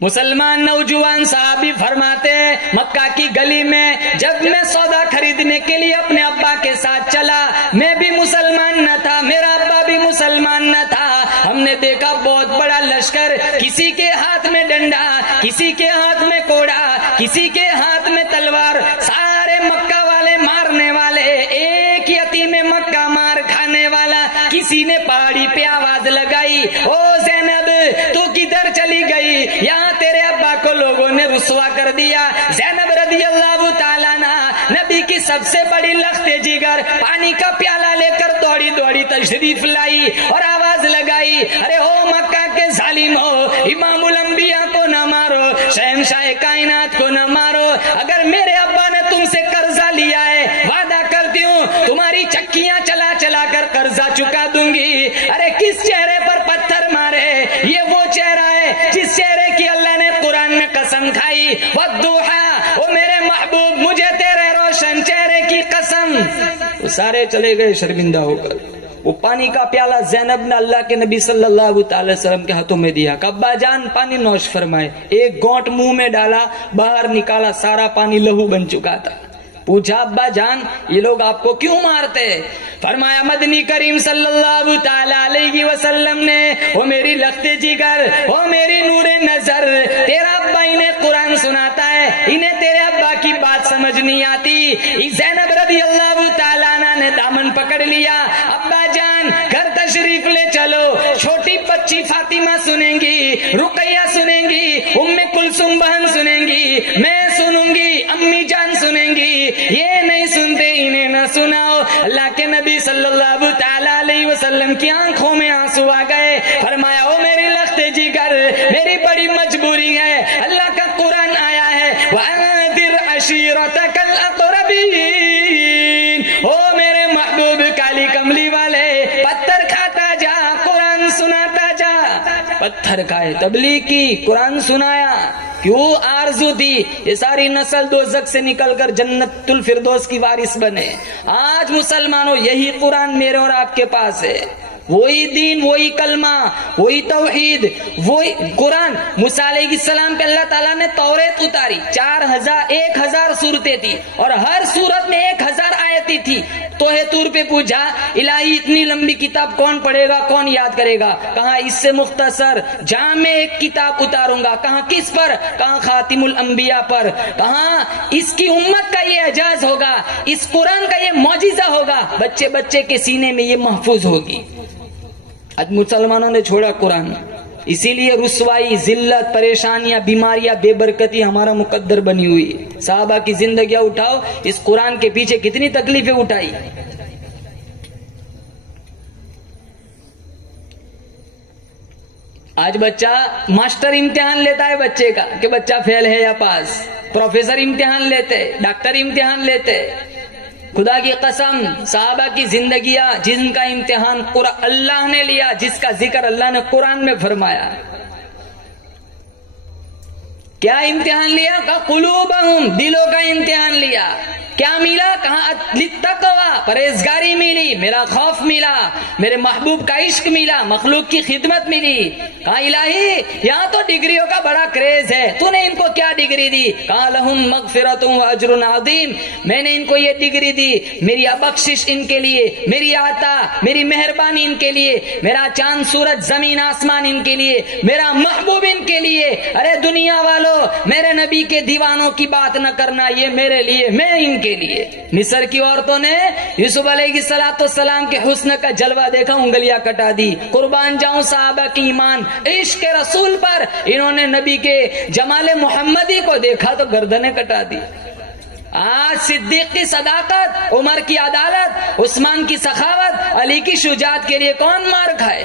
مسلمان نوجوان صحابی فرماتے ہیں مکہ کی گلی میں جب میں سودا خریدنے کے لیے اپنے ابا کے ساتھ چلا، میں بھی مسلمان نہ تھا، میرا ابا بھی مسلمان نہ تھا، ہم نے دیکھا بہت بڑا لشکر، کسی کے ہاتھ میں ڈنڈا، کسی کے ہاتھ میں کوڑا، کسی کے ہاتھ میں تلوار، سارے مکہ والے مارنے والے، ایک یتیم مکہ مار کھانے والا۔ کسی نے پہاڑی پہ آواز لگائی، او زینب تو کدھر چلی گئی؟ یہاں تیرے ابا کو لوگوں نے رسوا کر دیا۔ زینب رضی اللہ تعالیٰ عنہ نبی کی سب سے بڑی لخت جگر پانی کا پیالہ لے کر دوڑی دوڑی تشریف لائی اور آواز لگائی، ارے ہو مکہ کے ظالم ہو، امام الانبیاء کو نہ مارو، شہنشاہ کائنات کو نہ مارو، اگر میرے ابا نے تم سے قرضہ لیا ہے وعدہ کرتی ہوں تمہاری چکیاں چلا چلا کر قرضہ چکا دوں گی۔ ارے کس چہرے پر پتھر مارے؟ یہ وہ چہرہ ہے جس چہرے کی اللہ نے قرآن میں قسم کھائی، والضحیٰ، او میرے محبوب مجھے تیرے روشن چہرے کی قسم۔ وہ سارے چلے گئے شرمندہ ہو کر۔ وہ پانی کا پیالہ زینب نے اللہ کے نبی صلی اللہ تعالی وسلم کے ہاتھوں میں دیا کہ ابا جان پانی نوش فرمائے۔ ایک گھونٹ منہ میں ڈالا، باہر نکالا، سارا پانی لہو بن چکا تھا۔ پوچھا ابا جان یہ لوگ آپ کو کیوں مارتے؟ فرمایا مدنی کریم صلی اللہ تعالی علیہ وسلم نے، او میری لخت جگر، او میری نور نظر، تیرا ابا انہیں قرآن سناتا ہے، انہیں تیرے ابا کی بات سمجھ نہیں آتی۔ زینب رضی اللہ تعالی عنہ نے دامن پکڑ لیا، ابا جان گھر تشریف لے چلو، چھوٹی بچی فاطمہ سنیں گی، رقیہ سنیں گی، ام کلثوم بہن سنیں گی، میں سنوں گی، امی جان سنیں گی، یہ نہیں سنتے انہیں نہ سناؤ۔ اللہ کے نبی صلی اللہ تعالی علیہ وسلم کی آنکھوں میں آنسو آ گئے، فرمایا او میری لخت جگر، میری بڑی مجبوری ہے، اللہ کا قرآن آیا ہے وَأَنذِرْ عَشِيرَتَكَ الْأَقْرَبِينَ، او میرے محبوب کالی کملی والے پتھر کھاتا جا، قرآن سناتا جا۔ پتھر کھائے، تبلیغ کی، قرآن سنایا۔ کیوں؟ آرزو تھی یہ ساری نسل دوزخ سے نکل کر جنت الفردوس کی وارث بنے۔ آج مسلمانوں یہی قرآن میرے اور آپ کے پاس ہے، وہی دین، وہی کلمہ، وہی توحید، وہی قرآن۔ موسیٰ علیہ السلام پہ اللہ تعالیٰ نے توریت اتاری، 1000 صورتیں تھی اور ہر صورت میں 1000 آیتیں تھی۔ توہ طور پہ پوچھا الہی اتنی لمبی کتاب کون پڑھے گا، کون یاد کرے گا؟ کہاں اس سے مختصر جامع ایک کتاب اتاروں گا۔ کہاں کس پر؟ کہاں خاتم الانبیاء پر۔ کہاں اس کی امت کا یہ اعجاز ہوگا، اس قرآن کا یہ معجزہ ہوگا، بچے بچے کے سینے میں یہ محفوظ ہوگی۔ آج مسلمانوں نے چھوڑا قرآن، اسی لیے رسوائی، ذلت، پریشانیاں، بیماریاں، بے برکتی ہمارا مقدر بنی ہوئی۔ صحابہ کی زندگیاں اٹھاؤ، اس قرآن کے پیچھے کتنی تکلیفیں اٹھائی۔ آج بچہ ماسٹر امتحان لیتا ہے بچے کا کہ بچہ فیل ہے یا پاس، پروفیسر امتحان لیتے، ڈاکٹر امتحان لیتے۔ خدا کی قسم صحابہ کی زندگیاں جن کا امتحان اللہ نے لیا، جس کا ذکر اللہ نے قرآن میں فرمایا، کیا امتحان لیا؟ کہ قلوبہم، دلوں کا امتحان لیا۔ کیا ملا؟ کہاں للتقوی، پرہیزگاری ملی، میرا خوف ملا، میرے محبوب کا عشق ملا، مخلوق کی خدمت ملی. کہا الہی یہاں تو ڈگریوں کا بڑا کریز ہے، تو نے ان کو کیا ڈگری دی؟ کہا لہم مغفرۃ واجر عظیم، میں نے ان کو یہ ڈگری دی، میری بخشش ان کے لیے، میری عطا، میری مہربانی ان کے لیے، میرا چاند سورج زمین آسمان ان کے لیے، میرا محبوب ان کے لیے. ارے دنیا والوں، میرے نبی کے دیوانوں کی بات نہ کرنا، یہ میرے لیے، میں ان کے لیے. مصر کی عورتوں نے یوسف علیہ السلام کے حسن کا جلوہ دیکھا، انگلیاں کٹا دی. قربان جاؤں صحابہ کی ایمان، عشق رسول پر انہوں نے نبی کے جمال محمدی کو دیکھا تو گردنیں کٹا دی. آج صدیق کی صداقت، عمر کی عدالت، عثمان کی سخاوت، علی کی شجاعت کے لیے کون مار کھائے؟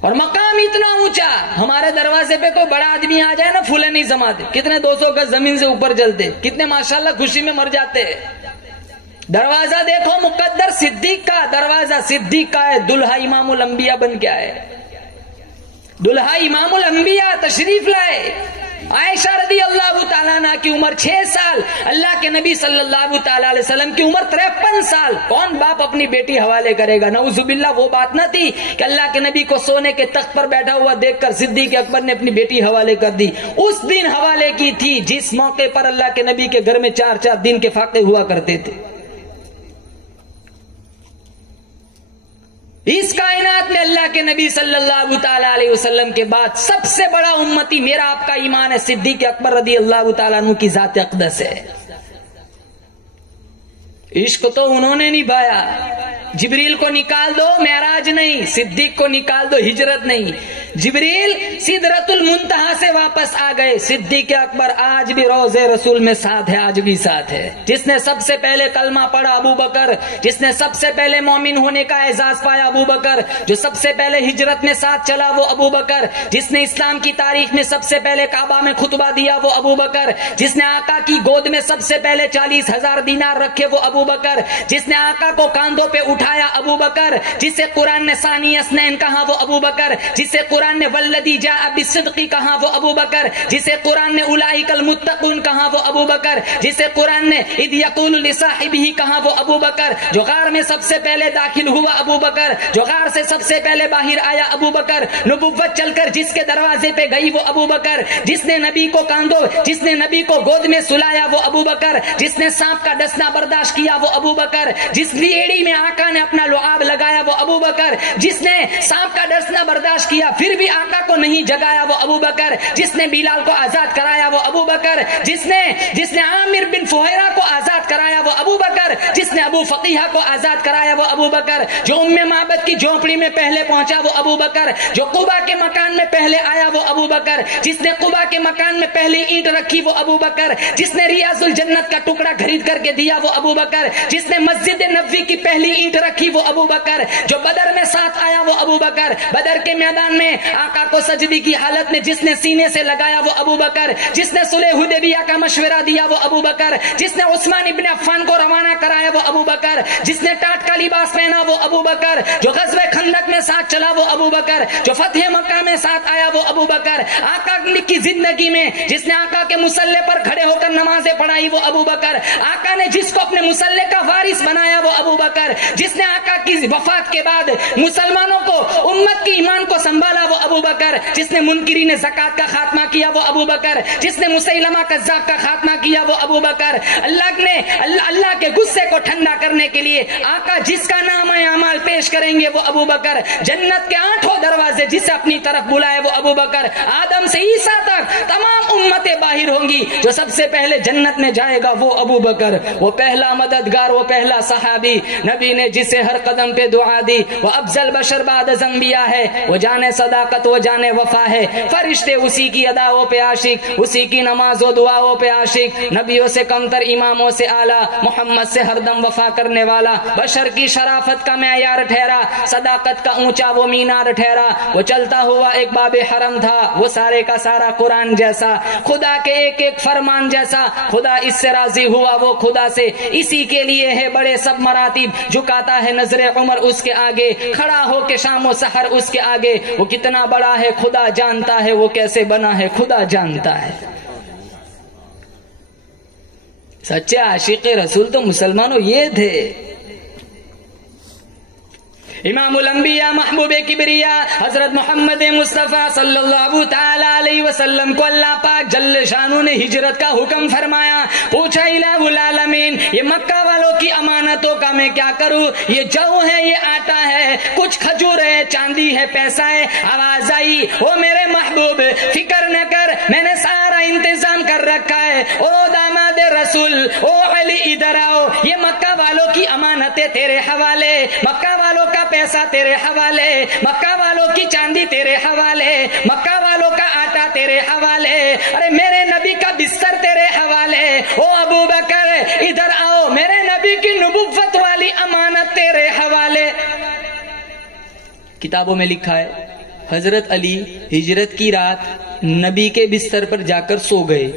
اور مقام اتنا اونچا، ہمارے دروازے پہ کوئی بڑا آدمی آ جائے نا، پھولے نہیں سماتے، کتنے 200 گز زمین سے اوپر جلتے، کتنے ماشاءاللہ خوشی میں مر جاتے. دروازہ دیکھو مقدر صدیق کا، دروازہ صدیق کا ہے، دلہا امام الانبیاء بن کے آئے، دلہا امام الانبیاء تشریف لائے. عائشہ رضی اللہ تعالیٰ عنہ کی عمر 6 سال، اللہ کے نبی صلی اللہ تعالیٰ علیہ وسلم کی عمر 53 سال. کون باپ اپنی بیٹی حوالے کرے گا؟ نعوذ باللہ وہ بات نہ تھی کہ اللہ کے نبی کو سونے کے تخت پر بیٹھا ہوا دیکھ کر صدیق اکبر نے اپنی بیٹی حوالے کر دی. اس دن حوالے کی تھی جس موقع پر اللہ کے نبی کے گھر میں 4 دن کے فاقے ہوا کرتے تھے. اس کائنات میں اللہ کے نبی صلی اللہ تعالیٰ علیہ وسلم کے بعد سب سے بڑا امتی، میرا آپ کا ایمان ہے، صدیق اکبر رضی اللہ تعالیٰ عنہ کی ذات اقدس ہے. عشق تو انہوں نے نبھایا. جبریل کو نکال دو معراج نہیں، صدیق کو نکال دو ہجرت نہیں. جبریل سدرۃ المنتہا سے واپس آ گئے، صدیق اکبر آج بھی روضے رسول میں ساتھ ہے، آج بھی ساتھ ہے. جس نے سب سے پہلے کلمہ پڑھا ابو بکر، جس نے سب سے پہلے مومن ہونے کا اعزاز پایا ابو بکر، جو سب سے پہلے ہجرت میں ساتھ چلا وہ ابو بکر، جس نے اسلام کی تاریخ میں سب سے پہلے کعبہ میں خطبہ دیا وہ ابو بکر، جس نے آقا کی گود میں سب سے پہلے 40,000 دینار رکھے وہ ابو بکر، جس نے آقا کو کاندھوں پہ اٹھایا ابو بکر، جسے قرآن نے ثانی اثنین کہا وہ ابو بکر، جسے قرآن نے والذی جاء بالصدق کہا وہ ابو بکر، جسے قرآن نے اولئک المتقون کہا وہ ابو بکر، جسے قرآن نے اذ یقول لصاحبہ کہا وہ ابو بکر، جو غار میں سب سے پہلے داخل ہوا ابو بکر، جو غار سے سب سے پہلے باہر آیا ابو بکر، نبوت چل کر جس کے دروازے پہ گئی وہ ابو بکر، جس نے نبی کو کاندھو، جس نے نبی کو گود میں سلایا وہ ابو بکر، جس نے سانپ کا ڈسنا برداشت کیا وہ ابو بکر، جس لیڑی میں آقا نے اپنا لعاب لگایا وہ ابو بکر، جس نے سانپ کا ڈسنا برداشت کیا پھر بھی آقا کو نہیں جگایا وہ ابو بکر، جس نے بلال کو آزاد کرایا وہ ابو بکر، جس نے عامر بن فہیرہ کو آزاد کرایا وہ ابو بکر، جس نے ابو فقیہ کو آزاد کرایا وہ ابو بکر، جو ام معبد کی جھونپڑی میں پہلے پہنچا وہ ابو بکر، جو قبا کے مکان میں پہلے آیا وہ ابو بکر، جس نے قبا کے مکان میں پہلی اینٹ رکھی وہ ابو بکر، جس نے ریاض الجنت کا ٹکڑا خرید کر کے دیا وہ ابو بکر، جس نے مسجد نبوی کی پہلی اینٹ رکھی وہ ابو بکر، جو بدر میں ساتھ آیا وہ ابو بکر، بدر کے میدان میں آقا کو سجدی کی حالت میں جس نے سینے سے لگایا وہ ابو بکر، جس نے صلح حدیبیہ کا مشورہ دیا وہ ابو بکر، جس نے عثمان ابن عفان کو روانہ کرایا وہ ابو بکر، جس نے ٹاٹ کا لباس پہنا وہ ابو بکر، جو غزوہ خندق میں ساتھ چلا وہ ابو بکر، جو فتح مکہ میں ساتھ آیا وہ ابو بکر، آقا کی زندگی میں جس نے آقا کے مصلے پر کھڑے ہو کر نمازیں پڑھائی وہ ابو بکر، آقا نے جس کو اپنے مصلے کا وارث بنایا وہ ابو بکر، جس نے آقا کی وفات کے بعد مسلمانوں کو امت کی ایمان کو سنبھالا وہ ابو بکر، جس نے منکرین زکات کا خاتمہ کیا وہ ابو بکر، جس نے مسیلمہ کذاب کا خاتمہ کیا وہ ابو بکر، اللہ کے غصے کو ٹھنڈا کرنے کے لیے آقا جس کا نام اعمال پیش کریں گے وہ ابو بکر، جنت کے 8 دروازے جسے اپنی طرف بلائے وہ ابو بکر، آدم سے عیسیٰ تک تمام امتیں باہر ہوں گی، جو سب سے پہلے جنت میں جائے گا وہ ابو بکر، وہ پہلا مددگار، وہ پہلا صحابی، نبی نے جسے ہر قدم پہ دعا دی، وہ افضل بشر بعد از انبیاء ہے، وہ جانے صداقت وہ جانے وفا ہے، فرشتے اسی کی اداؤں پہ عاشق، اسی کی نماز و دعاؤں پہ عاشق، نبیوں سے کمتر اماموں سے اعلیٰ، محمد سے ہر دم وفا کرنے والا، بشر کی شرافت کا معیار ٹھہرا، صداقت کا اونچا وہ مینار ٹھہرا، وہ چلتا ہوا ایک باب حرم تھا، وہ سارے کا سارا قرآن جیسا، خدا کے ایک ایک فرمان جیسا، خدا اس سے راضی ہوا وہ خدا سے، اسی کے لیے ہے بڑے سب مراتب، جھکاتا ہے نظر عمر اس کے آگے، کھڑا ہو کے شام و سحر اس کے آگے، وہ کتنا بڑا ہے خدا جانتا ہے، وہ کیسے بنا ہے خدا جانتا ہے۔ سچے عاشق رسول تو مسلمانوں یہ تھے. امام الانبیاء محبوب کبریا حضرت محمد مصطفیٰ صلی اللہ تعالی علیہ وسلم کو اللہ پاک جل شانہ نے ہجرت کا حکم فرمایا. پوچھا الہ العالمین یہ مکہ والوں کی امانتوں کا میں کیا کروں؟ یہ جو ہے، یہ آٹا ہے، کچھ کھجور ہے، چاندی ہے، پیسہ ہے. آواز آئی او میرے محبوب فکر نہ کر، میں نے سارا انتظام کر رکھا ہے. او داماد رسول، او علی ادھر آؤ، یہ مکہ والوں کی امانتیں تیرے حوالے، مکہ والوں کا پیسہ تیرے حوالے، مکہ والوں کی چاندی تیرے حوالے، مکہ والوں کا آٹا تیرے حوالے، ارے میرے نبی کا بستر تیرے حوالے. او ابو بکر ادھر آؤ، میرے نبی کی نبوت والی امانت تیرے حوالے. کتابوں میں لکھا ہے حضرت علی ہجرت کی رات نبی کے بستر پر جا کر سو گئے.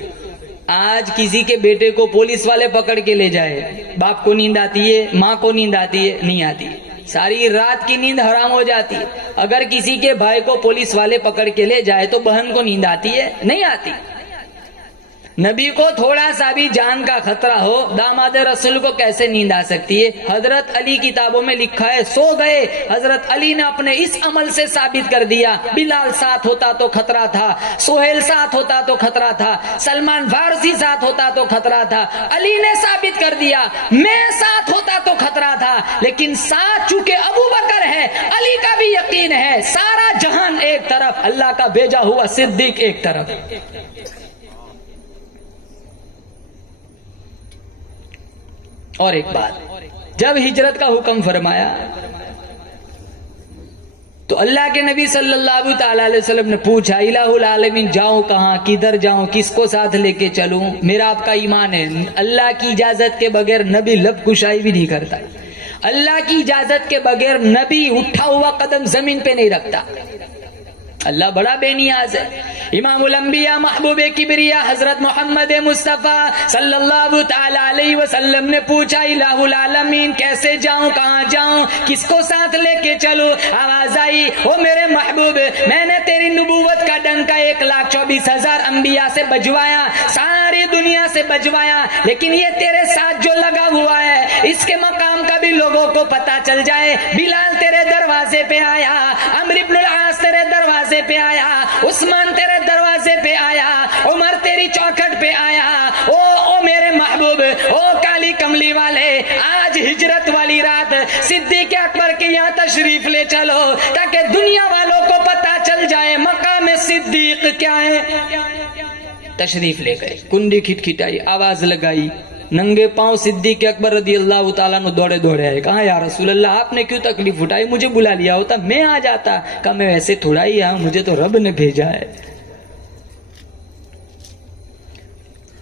آج کسی کے بیٹے کو پولیس والے پکڑ کے لے جائے، باپ کو نیند آتی ہے، ماں کو نیند آتی ہے؟ نہیں آتی. ساری رات کی نیند حرام ہو جاتی ہے. اگر کسی کے بھائی کو پولیس والے پکڑ کے لے جائے تو بہن کو نیند آتی ہے؟ نہیں آتی. نبی کو تھوڑا سا بھی جان کا خطرہ ہو، داماد رسول کو کیسے نیند آ سکتی ہے؟ حضرت علی کتابوں میں لکھا ہے سو گئے. حضرت علی نے اپنے اس عمل سے ثابت کر دیا. بلال ساتھ ہوتا تو خطرہ تھا، سہیل ساتھ ہوتا تو خطرہ تھا، سلمان فارسی ساتھ ہوتا تو خطرہ تھا. علی نے ثابت کر دیا میں ساتھ ہوتا تو خطرہ تھا، لیکن ساتھ چونکہ ابو بکر ہے، علی کا بھی یقین ہے. سارا جہان ایک طرف، اللہ کا بھیجا ہوا صدیق ایک طرف. اور ایک بات، جب ہجرت کا حکم فرمایا تو اللہ کے نبی صلی اللہ تعالی علیہ وسلم نے پوچھا الہ العالمین جاؤں کہاں، کدھر جاؤں، کس کو ساتھ لے کے چلوں؟ میرا آپ کا ایمان ہے اللہ کی اجازت کے بغیر نبی لب کشائی بھی نہیں کرتا. اللہ کی اجازت کے بغیر نبی اٹھا ہوا قدم زمین پہ نہیں رکھتا. اللہ بڑا بے نیاز ہے. امام الانبیاء محبوب کبریا حضرت محمد مصطفیٰ صلی اللہ تعالی علیہ وسلم نے پوچھا الہ العالمین کیسے جاؤں، کہاں جاؤں، کس کو ساتھ لے کے چلوں؟ آواز آئی او میرے محبوب میں نے تیری نبوت کا ڈنکا 1,24,000 انبیاء سے بجوایا، ساری دنیا سے بجوایا، لیکن یہ تیرے ساتھ جو لگا ہوا ہے اس کے مقام کا بھی لوگوں کو پتا چل جائے. بلال تیرے دروازے پہ آیا، عمرو بن العاص تیرے دروازے پہ آیا، عثمان تیرے دروازے پہ آیا، عمر تیری چوکھٹ پہ آیا. او میرے محبوب، او کالی کملی والے، آج ہجرت والی رات صدیق اکبر کے یہاں تشریف لے چلو تاکہ دنیا والوں کو پتا چل جائے مقام صدیق کیا ہے. تشریف لے گئے، کنڈی کھٹکھٹائی، آواز لگائی، ننگے پاؤں صدیق اکبر رضی اللہ تعالیٰ نے دوڑے دوڑے آئے. کہا یا رسول اللہ آپ نے کیوں تکلیف اٹھائی، مجھے بلا لیا ہوتا میں آ جاتا. کہا میں ویسے تھوڑا ہی آؤں، مجھے تو رب نے بھیجا ہے.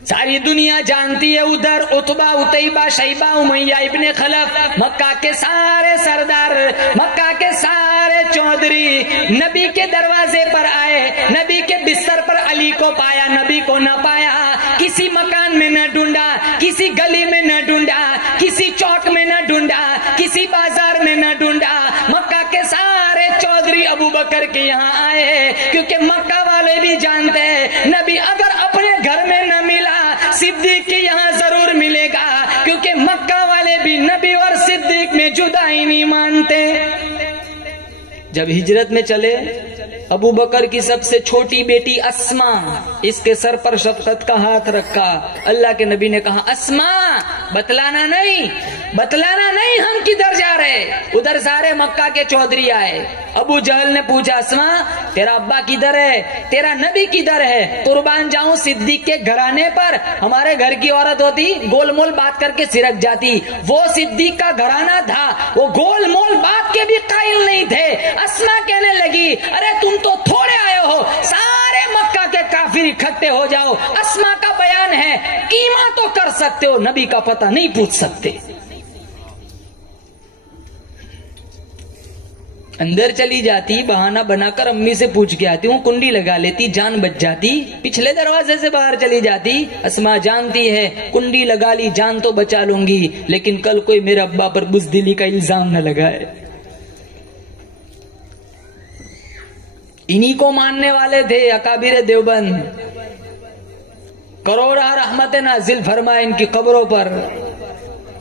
ساری دنیا جانتی ہے ادھر عتبہ، اتیبہ، شیبہ، امیہ ابن خلف، مکہ کے سارے سردار، مکہ کے سارے چودھری نبی کے دروازے پر آئے. نبی کے بستر پر علی کو پایا، نبی کو نہ پایا. کسی مکان میں نہ ڈھونڈا، کسی گلی میں نہ ڈھونڈا، کسی چوک میں نہ ڈھونڈا، کسی بازار میں نہ ڈھونڈا. مکہ کے سارے چودھری ابو بکر کے یہاں آئے، کیونکہ مکہ والے بھی جانتے ہیں نبی اگر اپنے گھر میں نہ ملا صدیق کے یہاں ضرور ملے گا، کیونکہ مکہ والے بھی نبی اور صدیق میں جدائی نہیں مانتے. جب ہجرت میں چلے ابو بکر کی سب سے چھوٹی بیٹی اسما، اس کے سر پر شفقت کا ہاتھ رکھا. اللہ کے نبی نے کہا اسما بتلانا نہیں ہم کدھر جا رہے. ادھر سارے مکہ کے چودھری آئے. ابو جہل نے پوچھا اسما تیرا ابا کدھر ہے، تیرا نبی کدھر ہے؟ قربان جاؤں صدیق کے گھرانے پر ہمارے گھر کی عورت ہوتی گول مول بات کر کے سرک جاتی. وہ صدیق کا گھرانہ تھا، وہ گول مول بات کے بھی قائل نہیں تھے. اسما کہنے لگی ارے تم تو تھوڑے آئے ہو، سارے مکہ کے کافر اکٹھے ہو جاؤ. اسما کا بیان ہے قیمہ تو کر سکتے ہو، نبی کا پتہ نہیں پوچھ سکتے. اندر چلی جاتی، بہانہ بنا کر امی سے پوچھ کے آتی ہوں، کنڈی لگا لیتی، جان بچ جاتی. پچھلے دروازے سے باہر چلی جاتی. اسما جانتی ہے کنڈی لگا لی جان تو بچا لوں گی، لیکن کل کوئی میرے ابا پر بزدلی کا الزام نہ لگائے. انہی کو ماننے والے تھے اکابر دیوبند. کروڑا رحمت نازل فرمائے ان کی قبروں پر.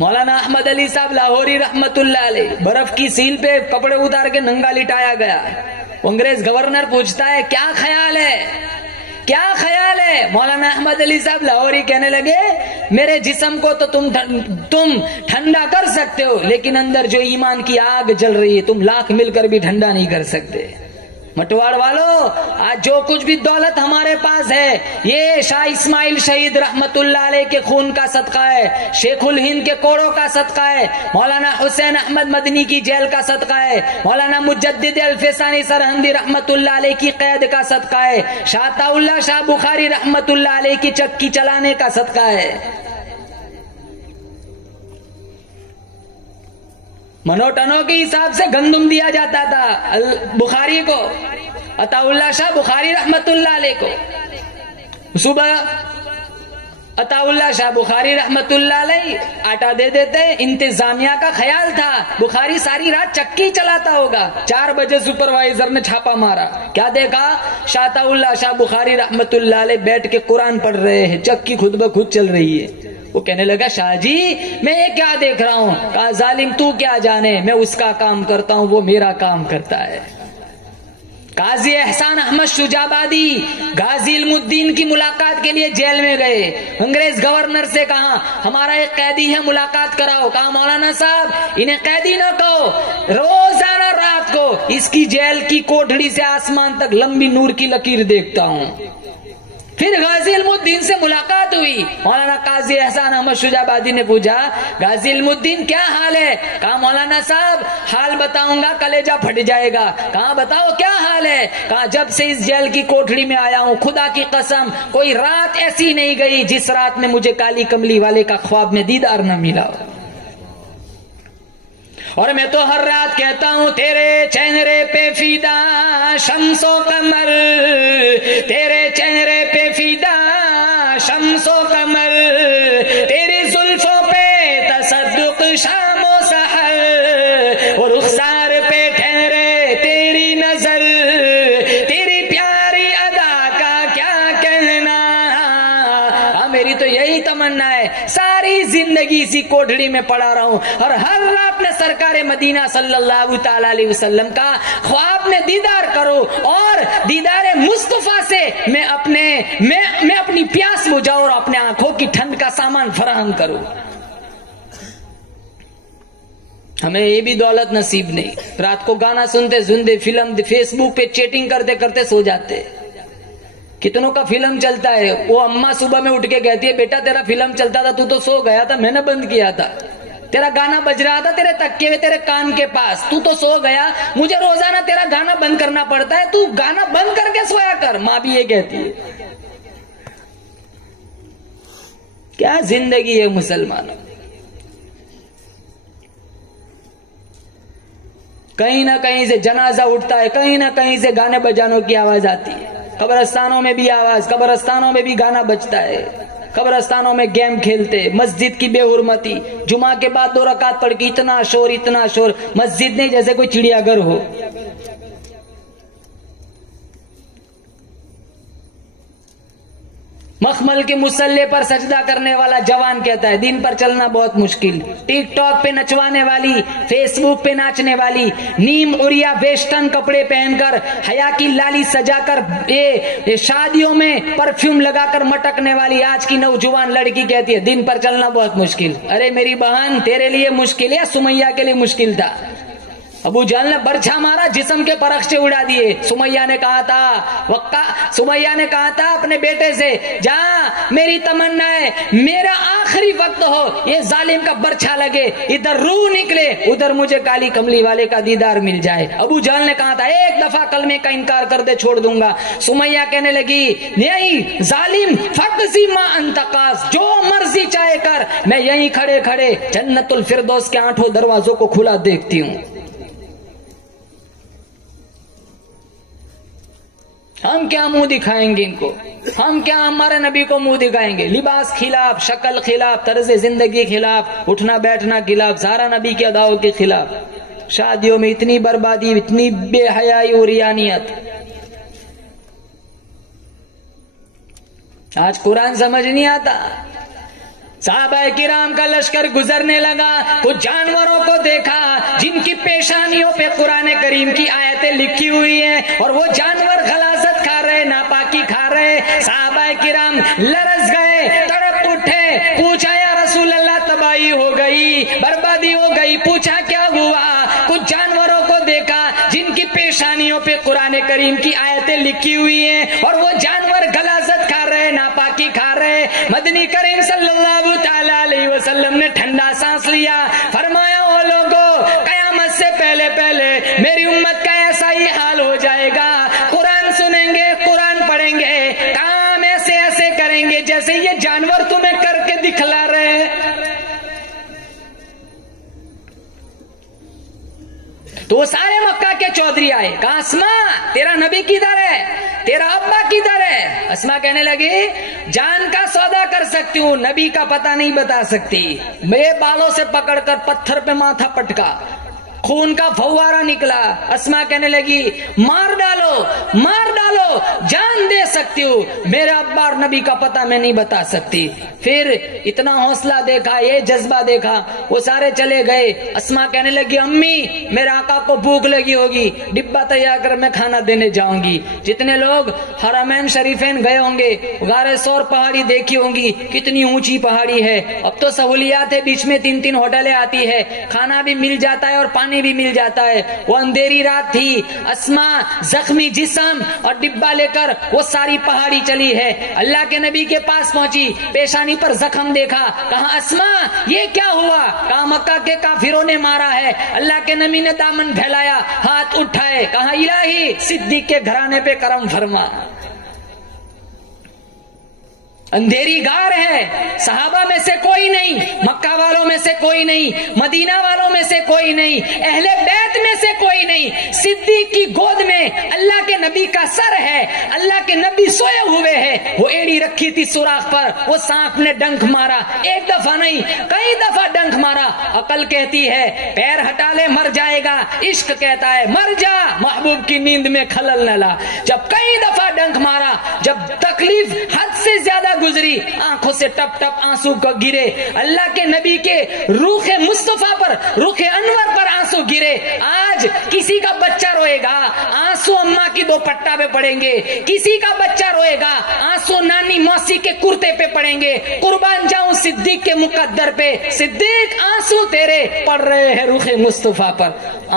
مولانا احمد علی صاحب لاہوری رحمت اللہ علیہ، برف کی سیل پہ کپڑے اتار کے ننگا لٹایا گیا. انگریز گورنر پوچھتا ہے کیا خیال ہے، کیا خیال ہے؟ مولانا احمد علی صاحب لاہوری کہنے لگے میرے جسم کو تو تم ٹھنڈا کر سکتے ہو، لیکن اندر جو ایمان کی آگ جل رہی ہے تم لاکھ مل کر بھی ٹھنڈا نہیں کر سکتے. مٹواڑ والو، آج جو کچھ بھی دولت ہمارے پاس ہے یہ شاہ اسماعیل شہید رحمت اللہ علیہ کے خون کا صدقہ ہے، شیخ الہند کے کوڑوں کا صدقہ ہے، مولانا حسین احمد مدنی کی جیل کا صدقہ ہے، مولانا مجدد الفسانی سرہندی رحمت اللہ علیہ کی قید کا صدقہ ہے، شاہ عطا اللہ شاہ بخاری رحمت اللہ علیہ کی چکی چلانے کا صدقہ ہے. منوٹنوں کے حساب سے گندم دیا جاتا تھا بخاری کو، عطا اللہ شاہ بخاری رحمت اللہ علیہ کو. صبح عطا اللہ شاہ بخاری رحمت اللہ علیہ آٹا دے دیتے، انتظامیہ کا خیال تھا بخاری ساری رات چکی چلاتا ہوگا. 4 بجے سپروائزر نے چھاپا مارا، کیا دیکھا؟ شاہ عطا اللہ شاہ بخاری رحمت اللہ علیہ بیٹھ کے قرآن پڑھ رہے ہیں، چکی خود بخود چل رہی ہے. وہ کہنے لگا شاہ جی میں یہ کیا دیکھ رہا ہوں؟ کہا ظالم تو کیا جانے، میں اس کا کام کرتا ہوں وہ میرا کام کرتا ہے. قاضی احسان احمد شجابادی غازی علم الدین کی ملاقات کے لیے جیل میں گئے. انگریز گورنر سے کہا ہمارا ایک قیدی ہے ملاقات کراؤ. کہا مولانا صاحب انہیں قیدی نہ کہو، روزانہ رات کو اس کی جیل کی کوٹڑی سے آسمان تک لمبی نور کی لکیر دیکھتا ہوں. پھر غازی علم الدین سے ملاقات ہوئی. مولانا قاضی احسان احمد شجابادی نے پوچھا غازی علم الدین کیا حال ہے؟ کہا مولانا صاحب حال بتاؤں گا کلیجہ پھٹ جائے گا. کہا بتاؤ کیا حال ہے؟ کہا جب سے اس جیل کی کوٹڑی میں آیا ہوں خدا کی قسم کوئی رات ایسی نہیں گئی جس رات میں مجھے کالی کملی والے کا خواب میں دیدار نہ ملا ہو، اور میں تو ہر رات کہتا ہوں تیرے چہرے پہ فیدا شمس و قمر، تیرے چہرے پہ فیدا شمس و قمر، تیری زلفوں پہ تصدق شام و سحر، اور رخسار پہ ٹھہرے تیری نظر، تیری پیاری ادا کا کیا کہنا. میری تو یہی تمنا ہے ساری زندگی اسی کوٹڑی میں پڑا رہا ہوں اور ہر رات میں سرکار مدینہ صلی اللہ تعالی علیہ وسلم کا خواب میں دیدار کرو اور دیدار مصطفیٰ سے میں اپنی پیاس بجھاؤں اور اپنے آنکھوں کی ٹھنڈ کا سامان فراہم کروں. ہمیں یہ بھی دولت نصیب نہیں. رات کو گانا سنتے سنتے فلم فیس بک پہ چیٹنگ کرتے کرتے سو جاتے. کتنوں کا فلم چلتا ہے، وہ اماں صبح میں اٹھ کے کہتی ہے بیٹا تیرا فلم چلتا تھا تو سو گیا تھا، میں نے بند کیا تھا. تیرا گانا بج رہا تھا تیرے تکیے میں تیرے کان کے پاس، تو سو گیا، مجھے روزانہ تیرا گانا بند کرنا پڑتا ہے، تو گانا بند کر کے سویا کر. ماں بھی یہ کہتی ہے. کیا زندگی ہے مسلمانوں. کہیں نہ کہیں سے جنازہ اٹھتا ہے، کہیں نہ کہیں سے گانے بجانوں کی آواز آتی ہے. قبرستانوں میں بھی آواز، قبرستانوں میں بھی گانا بجتا ہے، قبرستانوں میں گیم کھیلتے، مسجد کی بے حرمتی، جمعہ کے بعد 2 رکعت پڑھ کے اتنا شور، مسجد نہیں جیسے کوئی چڑیا گھر ہو. مخمل کے مسلح پر سجدہ کرنے والا جوان کہتا ہے دین پر چلنا بہت مشکل. ٹک ٹاک پہ نچوانے والی، فیس بک پہ ناچنے والی، نیم اوریا ویسٹرن کپڑے پہن کر حیا کی لالی سجا کر شادیوں میں پرفیوم لگا کر مٹکنے والی آج کی نوجوان لڑکی کہتی ہے دین پر چلنا بہت مشکل. ارے میری بہن تیرے لیے مشکل ہے، سمیہ کے لیے مشکل تھا. ابو جہل نے برچھا مارا، جسم کے پرخچے اڑا دیے. سمیہ نے کہا تھا اپنے بیٹے سے جا میری تمنا ہے میرا آخری وقت ہو، یہ ظالم کا برچھا لگے، ادھر روح نکلے، ادھر مجھے کالی کملی والے کا دیدار مل جائے. ابو جہل نے کہا تھا ایک دفعہ کلمے کا انکار کر دے چھوڑ دوں گا. سمیہ کہنے لگی نہیں ظالم فقسی ما انتقاس، جو مرضی چاہے کر، میں یہیں کھڑے کھڑے جنت الفردوس کے 8 دروازوں کو کھلا دیکھتی ہوں. ہم کیا منہ دکھائیں گے ان کو؟ ہم کیا ہمارے نبی کو منہ دکھائیں گے؟ لباس خلاف، شکل خلاف، طرز زندگی خلاف، اٹھنا بیٹھنا خلاف، سارا نبی کے اداؤں کے خلاف. شادیوں میں اتنی بربادی، اتنی بے حیائی اور ریانیت. آج قرآن سمجھ نہیں آتا. صحابہ کرام کا لشکر گزرنے لگا. کچھ جانوروں کو دیکھا جن کی پیشانیوں پہ قرآن کریم کی آیتیں لکھی ہوئی ہیں اور وہ جانور غلاظت کھا رہے, ناپاکی کھا رہے. صحابہ کرام لرز گئے, تڑپ اٹھے, پوچھا یا رسول اللہ تباہی ہو گئی, بربادی ہو گئی. پوچھا کیا ہوا؟ کچھ جانوروں کو دیکھا جن کی پیشانیوں پہ قرآن کریم کی آیتیں لکھی ہوئی ہیں اور وہ جانور غلاظت کھا رہے, ناپاکی کھا رہے. مدنی کریم صلی اللہ تعالی علیہ وسلم نے ٹھنڈا سانس لیا, فرمایا او لوگوں, قیامت سے پہلے پہلے میری امت کا ایسا ہی حال ہو جائے گا. قرآن سنیں گے, قرآن پڑھیں گے, کام ایسے ایسے کریں گے جیسے یہ جانور تمہیں کر کے دکھلا رہے ہیں. تو وہ سارے مکہ کے چودھری آئے, کہا اسما تیرا نبی کدھر ہے, تیرا ابا کدھر ہے؟ اسما کہنے لگی جان کا سودا کر سکتی ہوں, نبی کا پتہ نہیں بتا سکتی. میرے بالوں سے پکڑ کر پتھر پہ ماتھا پٹکا, خون کا فوارہ نکلا. اسما کہنے لگی مار ڈالو, مار ڈالو, جان دے سکتی ہوں, میرے ابا اور نبی کا پتہ میں نہیں بتا سکتی. پھر اتنا حوصلہ دیکھا, یہ جذبہ دیکھا, وہ سارے چلے گئے. اسما کہنے لگی امی میرے آقا کو بھوک لگی ہوگی, ڈبہ تیار کر میں کھانا دینے جاؤں گی. جتنے لوگ حرمین شریفین گئے ہوں گے, غار سور پہاڑی دیکھی ہوں گی, کتنی اونچی پہاڑی ہے. اب تو سہولیات ہے, بیچ میں 3 ہوٹلیں آتی ہے, کھانا بھی مل جاتا ہے اور پانی بھی مل جاتا ہے. وہ اندھیری رات تھی, اسما زخمی جسم اور ڈبہ لے کر وہ ساری پہاڑی چلی ہے. اللہ کے نبی کے پاس پہنچی, پیشانی پر زخم دیکھا, کہا اسما یہ کیا ہوا؟ کہا مکہ کے کافروں نے مارا ہے. اللہ کے نبی نے دامن پھیلایا, ہاتھ اٹھائے, کہا الہی صدیق کے گھرانے پہ کرم فرما. اندھیری غار ہے, صحابہ میں سے کوئی نہیں, مکہ والوں میں سے کوئی نہیں, مدینہ والوں میں سے کوئی نہیں, اہل بیت میں سے کوئی نہیں. صدیق کی گود میں اللہ کے نبی کا سر ہے, اللہ کے نبی سوئے ہوئے ہیں, وہ ایڑی رکھی تھی سوراخ پر, وہ سانپ نے ڈنک مارا, ایک دفعہ نہیں کئی دفعہ ڈنک مارا. عقل کہتی ہے پیر ہٹا لے مر جائے گا, عشق کہتا ہے مر جا, محبوب کی نیند میں خلل نہ لا. جب کئی دفعہ ڈنک مارا, جب تکلیف حد سے زیادہ گزری, آنکھوں سے ٹپ ٹپ آنسو کو گرے, اللہ کے نبی کے روح مصطفیٰ پر, روح انور پر آنسو گرے. آج کسی کا بچہ روئے گا, آنسو اماں کی دوپٹہ پہ پڑیں گے, کسی کا بچہ روئے گا, آنسو نانی موسی کے کرتے پہ پڑیں گے. قربان جاؤں صدیق کے مقدر پہ, صدیق آنسو تیرے پڑ رہے ہیں روح مصطفیٰ پر.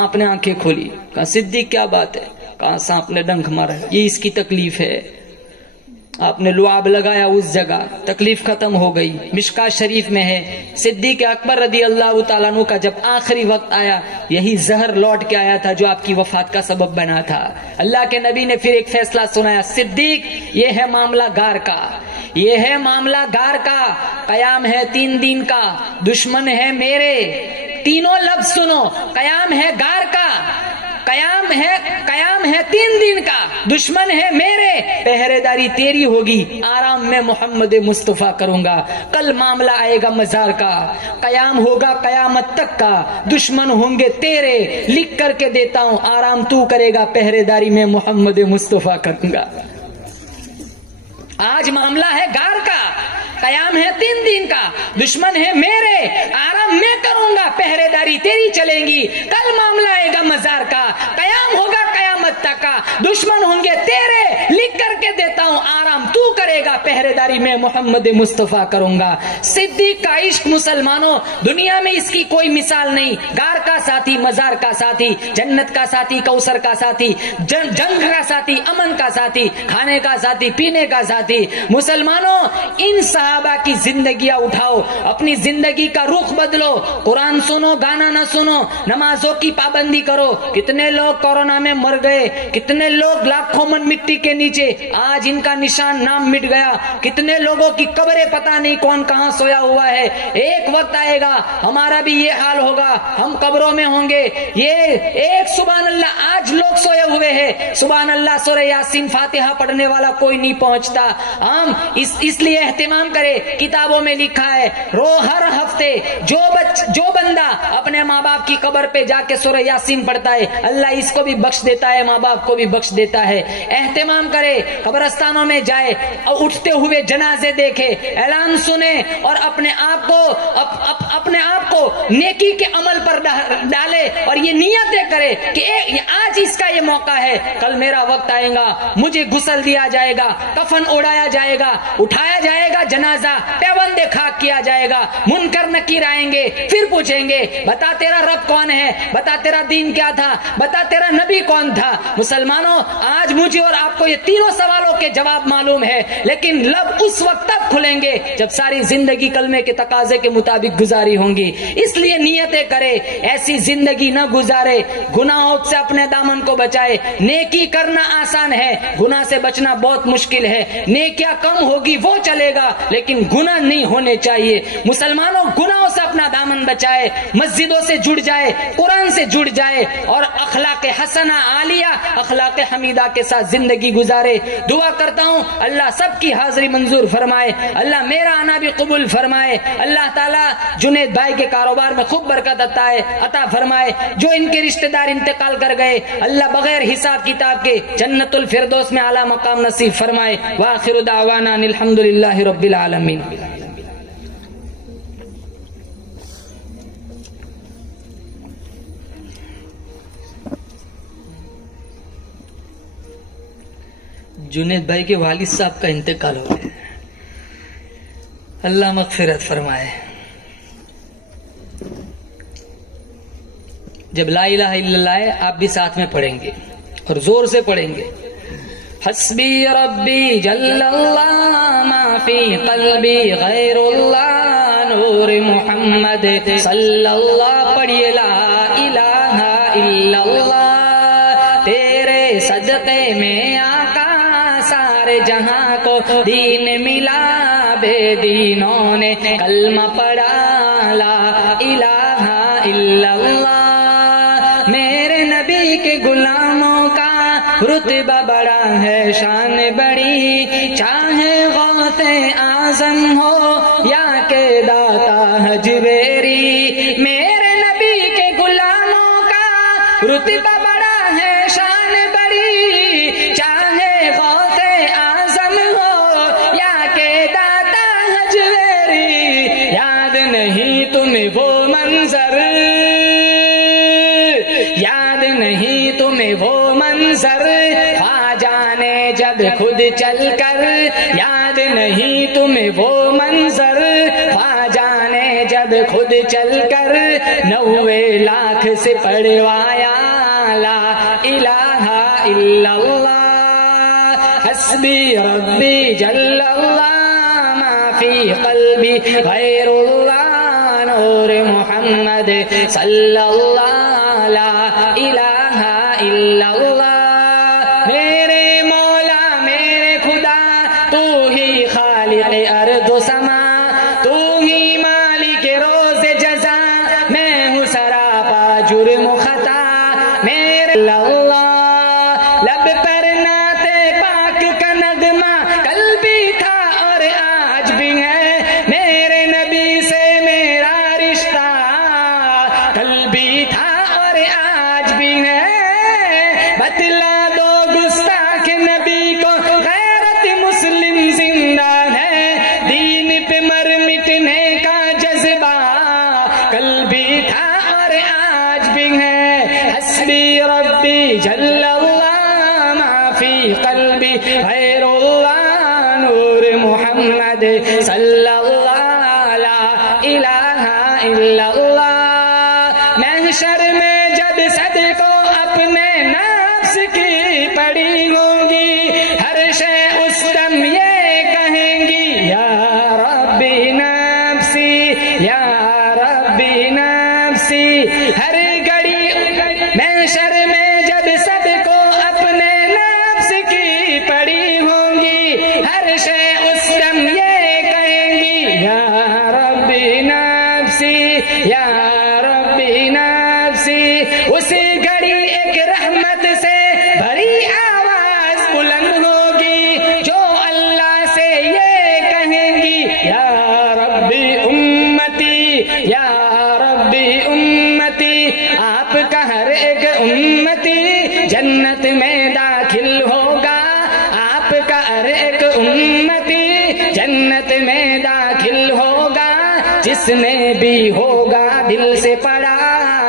آپ نے آنکھیں کھولی, کہا صدیق کیا بات ہے؟ کہا سانپ نے ڈنک مارا, یہ اس کی تکلیف ہے. آپ نے لعاب لگایا اس جگہ, تکلیف ختم ہو گئی. مشکات شریف میں ہے صدیق اکبر رضی اللہ تعالیٰ عنہ کا جب آخری وقت آیا, یہی زہر لوٹ کے آیا تھا جو آپ کی وفات کا سبب بنا تھا. اللہ کے نبی نے پھر ایک فیصلہ سنایا, صدیق یہ ہے معاملہ غار کا, یہ ہے معاملہ غار کا, قیام ہے 3 دن کا, دشمن ہے میرے. تینوں لفظ سنو, قیام ہے غار کا, قیام ہے 3 دن کا, دشمن ہے میرے, پہرے داری تیری ہوگی, آرام میں محمد مصطفیٰ کروں گا. کل معاملہ آئے گا مزار کا, قیام ہوگا قیامت تک کا, دشمن ہوں گے تیرے, لکھ کر کے دیتا ہوں, آرام تو کرے گا, پہرے داری میں محمد مصطفیٰ کروں گا. آج معاملہ ہے غار کا, قیام ہے 3 دن کا, دشمن ہے میرے, آرام میں کروں گا, پہرے داری تیری چلیں گی. کل معاملہ آئے گا مزار کا, قیام ہوگا قیامت تک کا, دشمن ہوں گے تیرے, لکھ کر کے دیتا ہوں, آرام تو کرے گا, پہرے داری میں محمد مصطفیٰ کروں گا. صدیق کا عشق مسلمانوں دنیا میں اس کی کوئی مثال نہیں. غار کا ساتھی, مزار کا ساتھی, جنت کا ساتھی, کوثر کا ساتھی, جنگ کا ساتھی, امن کا ساتھی, کھانے کا ساتھی, پینے کا ساتھی. مسلمانوں ان صحابہ کی زندگیاں اٹھاؤ, اپنی زندگی کا رخ بدلو, قرآن سنو, گانا نہ سنو, نمازوں کی پابندی کرو. کتنے لوگ کورونا میں مر گئے, کتنے لوگ لاکھوں من مٹی کے نیچے, آج ان کا نشان نام مٹ گیا. کتنے لوگوں کی قبریں پتہ نہیں کون کہاں سویا ہوا ہے. ایک وقت آئے گا ہمارا بھی یہ حال ہوگا, ہم قبروں میں ہوں گے. یہ ایک سبحان اللہ, آج لوگ سوئے ہوئے ہیں, سبحان اللہ سورہ یاسین فاتحہ پڑھنے والا کوئی نہیں پہنچتا. ہم اس لیے اہتمام کرے, کتابوں میں لکھا ہے ہر ہفتے جو بندہ اپنے ماں باپ کی قبر پہ جا کے سورہ یاسین پڑھتا ہے, اللہ اس کو بھی بخش دیتا ہے, ماں باپ کو بھی بخش دیتا ہے. اہتمام کرے, قبرستانوں میں جائے, اٹھتے ہوئے جنازے دیکھے، اعلان سنے اور اپنے آپ کو نیکی کے عمل پر ڈالے اور یہ نیتیں کرے کہ آج اس کا یہ موقع ہے، کل میرا وقت آئے گا، مجھے غسل دیا جائے گا، کفن اڑایا جائے گا، اٹھایا جائے گا جنازہ، پیوند خاک کیا جائے گا، منکر نکیر آئیں گے، پھر پوچھیں گے بتا تیرا رب کون ہے، بتا تیرا دین کیا تھا، بتا تیرا نبی کون تھا۔ مسلمانوں، آج مجھے اور آپ کو یہ تینوں سوالوں کے جواب معلوم ہے، لیکن لب اس وقت تک کھلیں گے جب ساری زندگی کلمے کے تقاضے کے مطابق گزاری ہوں گی۔ اس لیے نیتیں کرے، ایسی زندگی نہ گزارے، گناہوں سے اپنے دامن کو بچائے۔ نیکی کرنا آسان ہے، گناہ سے بچنا بہت مشکل ہے۔ نیکیاں کم ہوگی وہ چلے گا، لیکن گناہ نہیں ہونے چاہیے۔ مسلمانوں، گناہوں سے اپنا دامن بچائے، مسجدوں سے جڑ جائے، قرآن سے جڑ جائے اور اخلاق حسنہ عالیہ، اخلاق حمیدہ کے ساتھ زندگی گزارے۔ دعا کرتا ہوں اللہ سب کی حاضری منظور فرمائے، اللہ میرا آنا بھی قبول فرمائے، اللہ تعالیٰ جنید بھائی کے کاروبار میں خوب برکت عطا فرمائے، جو ان کے رشتہ دار انتقال کر گئے اللہ بغیر حساب کتاب کے جنت الفردوس میں اعلیٰ مقام نصیب فرمائے۔ وآخر دعوانا ان الحمدللہ رب العالمین۔ جنید بھائی کے والد صاحب کا انتقال ہو گیا، اللہ مغفرت فرمائے۔ جب لا الہ الا اللہ ہے آپ بھی ساتھ میں پڑھیں گے اور زور سے پڑھیں گے۔ حسبی ربی جل اللہ ما فی قلبی غیر اللہ نور محمد صلی اللہ، پڑھیے لا الہ الا اللہ، تیرے صدقے میں آقا سارے جہاں کو دین ملا، بے دینوں نے کلمہ پڑھا لا الہ الا اللہ۔ میرے نبی کے غلاموں کا رتبہ بڑا ہے، شان بڑی، چاہے غوث اعظم ہو یا کہ داتا حجویری، میرے نبی کے غلاموں کا رتبہ بڑا ہے، شان بڑی، چاہے غوث اعظم ہو یا کہ داتا حجویری۔ یاد نہیں تمہیں وہ منظر، یاد نہیں تمہیں وہ منظر خواجہ نے جب خود چل کر، یاد نہیں تمہیں وہ منظر خواجہ نے جب خود چل کر 90 لاکھ سے پڑھوایا لا الہ الا اللہ۔ حسبی ربی جل اللہ ما فی قلبی غیر اللہ نور محمد صلی اللہ لا الہ الا اللہ۔ میرے مولا میرے خدا تو ہی خالق ارض و سما، تو ہی مالک روز جزا، میں ہوں سراپا جرم و خطا، میرے اللہ لب پر نعت پاک کا نغمہ کل بھی تھا اور آج بھی ہے، میرے نبی سے میرا رشتہ کل بھی تھا اور آج بھی ہے، بتلا دو گستاخ نبی کو غیرت مسلم زندہ ہے، دین پہ مر مٹنے کا جذبہ کل بھی تھا اور آج بھی ہے۔ حسبی ربی جل اللہ ما فی قلبی غیر اللہ نور محمد صلی اللہ لا الہ الا اللہ۔ محشر میں جب سب کو اپنے نفس کی پڑی ہوگی، ہر شے اس دم یہ کہیں گی یا ربی نفسی یا ربی نفسی، ہر گھڑی محشر میں جب سب کو اپنے نفس کی پڑی ہوگی، ہر شے اس دم یہ کہیں گی یا ربی نفسی یا ربی نفسی۔ اسی گھڑی ایک رحمت سے بھری آواز بلند ہوگی جو اللہ سے یہ کہیں گی یا ربی امتی یا ربی امتی۔ آپ کا ہر ایک امتی جنت میں داخل ہوگا، آپ کا ہر ایک امتی جس میں بھی ہوگا دل سے پڑھا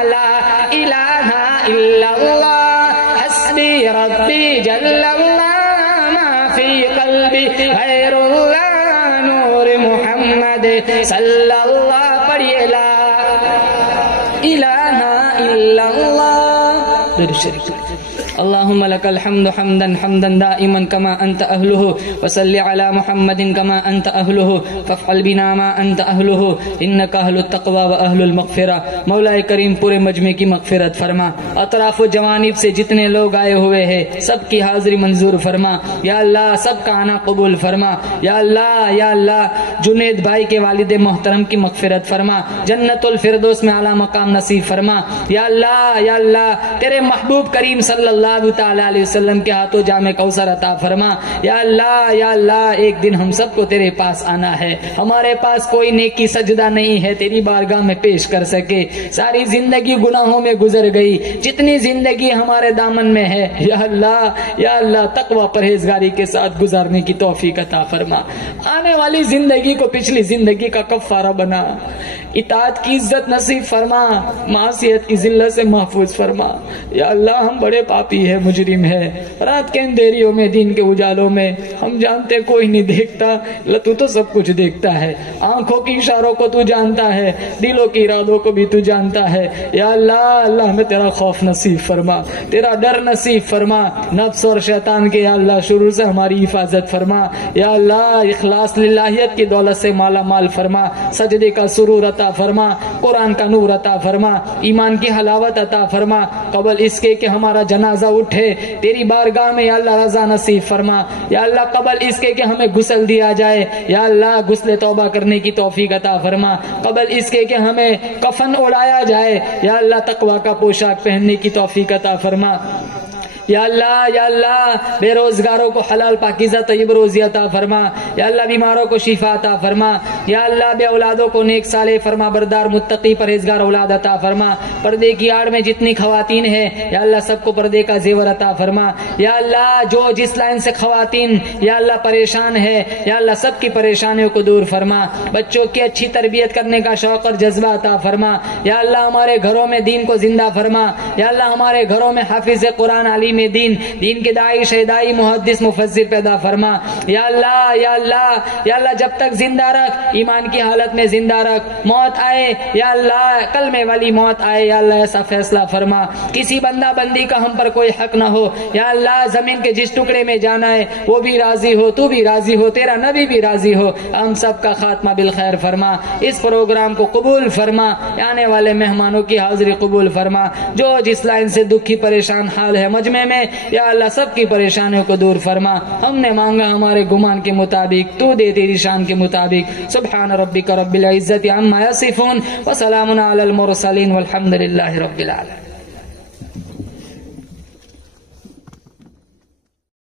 لا الہ الا اللہ حسبی ربی جل اللہ ما فی قلبی غیر اللہ نور محمد صلی اللہ پڑھیے لا الہ الا اللہ درود شریف اللهم لك الحمد حمدا حمدا دائما كما أنت أهله وصل على محمد كما أنت أهله فافعل بنا ما أنت أهله إنك أهل التقوى وأهل المغفرة مولا کریم پورے مجمع کی مغفرت فرما، اطراف و جوانب سے جتنے لوگ آئے ہوئے ہیں سب کی حاضری منظور فرما یا اللہ، سب کا آنا قبول فرما یا اللہ، یا اللہ جنید بھائی کے والد محترم کی مغفرت فرما، جنت الفردوس میں اعلیٰ مقام نصیب فرما یا اللہ، یا اللہ تیرے محبوب کریم صلی اللہ تعالی علیہ وسلم کے ہاتھوں جام کوثر عطا فرما یا اللہ، یا اللہ ایک دن ہم سب کو تیرے پاس آنا ہے، ہمارے پاس کوئی نیکی سجدہ نہیں ہے تیری بارگاہ میں پیش کر سکے، ساری زندگی گناہوں میں گزر گئی، جتنی زندگی ہمارے دامن میں ہے یا اللہ، یا اللہ تقوی پرہیزگاری کے ساتھ گزارنے کی توفیق عطا فرما، آنے والی زندگی کو پچھلی زندگی کا کفارہ بنا، اطاعت کی عزت نصیب فرما، معصیت کی ذلت سے محفوظ فرما یا اللہ ہم بڑے پاپی ہے، مجرم ہے، رات کے اندھیریوں میں دن کے اجالوں میں ہم جانتے کوئی نہیں دیکھتا، تو تو سب کچھ دیکھتا ہے، آنکھوں کی اشاروں کو تو جانتا ہے، دلوں کی ارادوں کو بھی تو جانتا ہے یا اللہ، اللہ ہمیں تیرا خوف نصیب فرما، تیرا ڈر نصیب فرما، نفس اور شیطان کے یا اللہ شرور سے ہماری حفاظت فرما یا اللہ، اخلاص للہیت کی دولت سے مالا مال فرما، سجدے کا سرور عطا فرما، قرآن کا نور عطا فرما، ایمان کی حلاوت عطا فرما، قبل اس کے کہ ہمارا جنازہ اٹھے تیری بارگاہ میں یا اللہ رضا نصیب فرما یا اللہ، قبل اس کے کہ ہمیں غسل دیا جائے یا اللہ غسل توبہ کرنے کی توفیق عطا فرما، قبل اس کے کہ ہمیں کفن اڑایا جائے یا اللہ تقوی کا پوشاک پہننے کی توفیق عطا فرما یا اللہ، یا اللہ بے روزگاروں کو حلال پاکیزہ طیب روزی عطا فرما یا اللہ، بیماروں کو شفا عطا فرما یا اللہ، بے اولادوں کو نیک صالح فرما بردار متقی پرہیزگار اولاد عطا فرما، پردے کی آڑ میں جتنی خواتین ہیں یا اللہ سب کو پردے کا زیور عطا فرما یا اللہ، جو جس لائن سے خواتین یا اللہ پریشان ہے یا اللہ سب کی پریشانیوں کو دور فرما، بچوں کی اچھی تربیت کرنے کا شوق اور جذبہ عطا فرما یا اللہ، ہمارے گھروں میں دین کو زندہ فرما یا اللہ، ہمارے گھروں میں حافظ قرآن عالم میں دین کے داعی شہدائی محدث مفسر پیدا فرما یا اللہ، یا اللہ، یا اللہ جب تک زندہ رکھ، ایمان کی حالت میں زندہ رکھ، موت آئے یا اللہ کلمے والی موت آئے یا اللہ ایسا فیصلہ فرما، کسی بندہ بندی کا ہم پر کوئی حق نہ ہو یا اللہ، زمین کے جس ٹکڑے میں جانا ہے وہ بھی راضی ہو، تو بھی راضی ہو، تیرا نبی بھی راضی ہو، ہم سب کا خاتمہ بالخیر فرما، اس پروگرام کو قبول فرما، آنے والے مہمانوں کی حاضری قبول فرما، جو جس لائن سے دکھی پریشان حال ہے مجمع میں یا اللہ سب کی پریشانیوں کو دور فرما، ہم نے مانگا ہمارے گمان کے مطابق، تو دے تیری شان کے مطابق، سبحان ربک رب العزت عما یصفون وسلام علی المرسلین والحمد للہ رب العالمین۔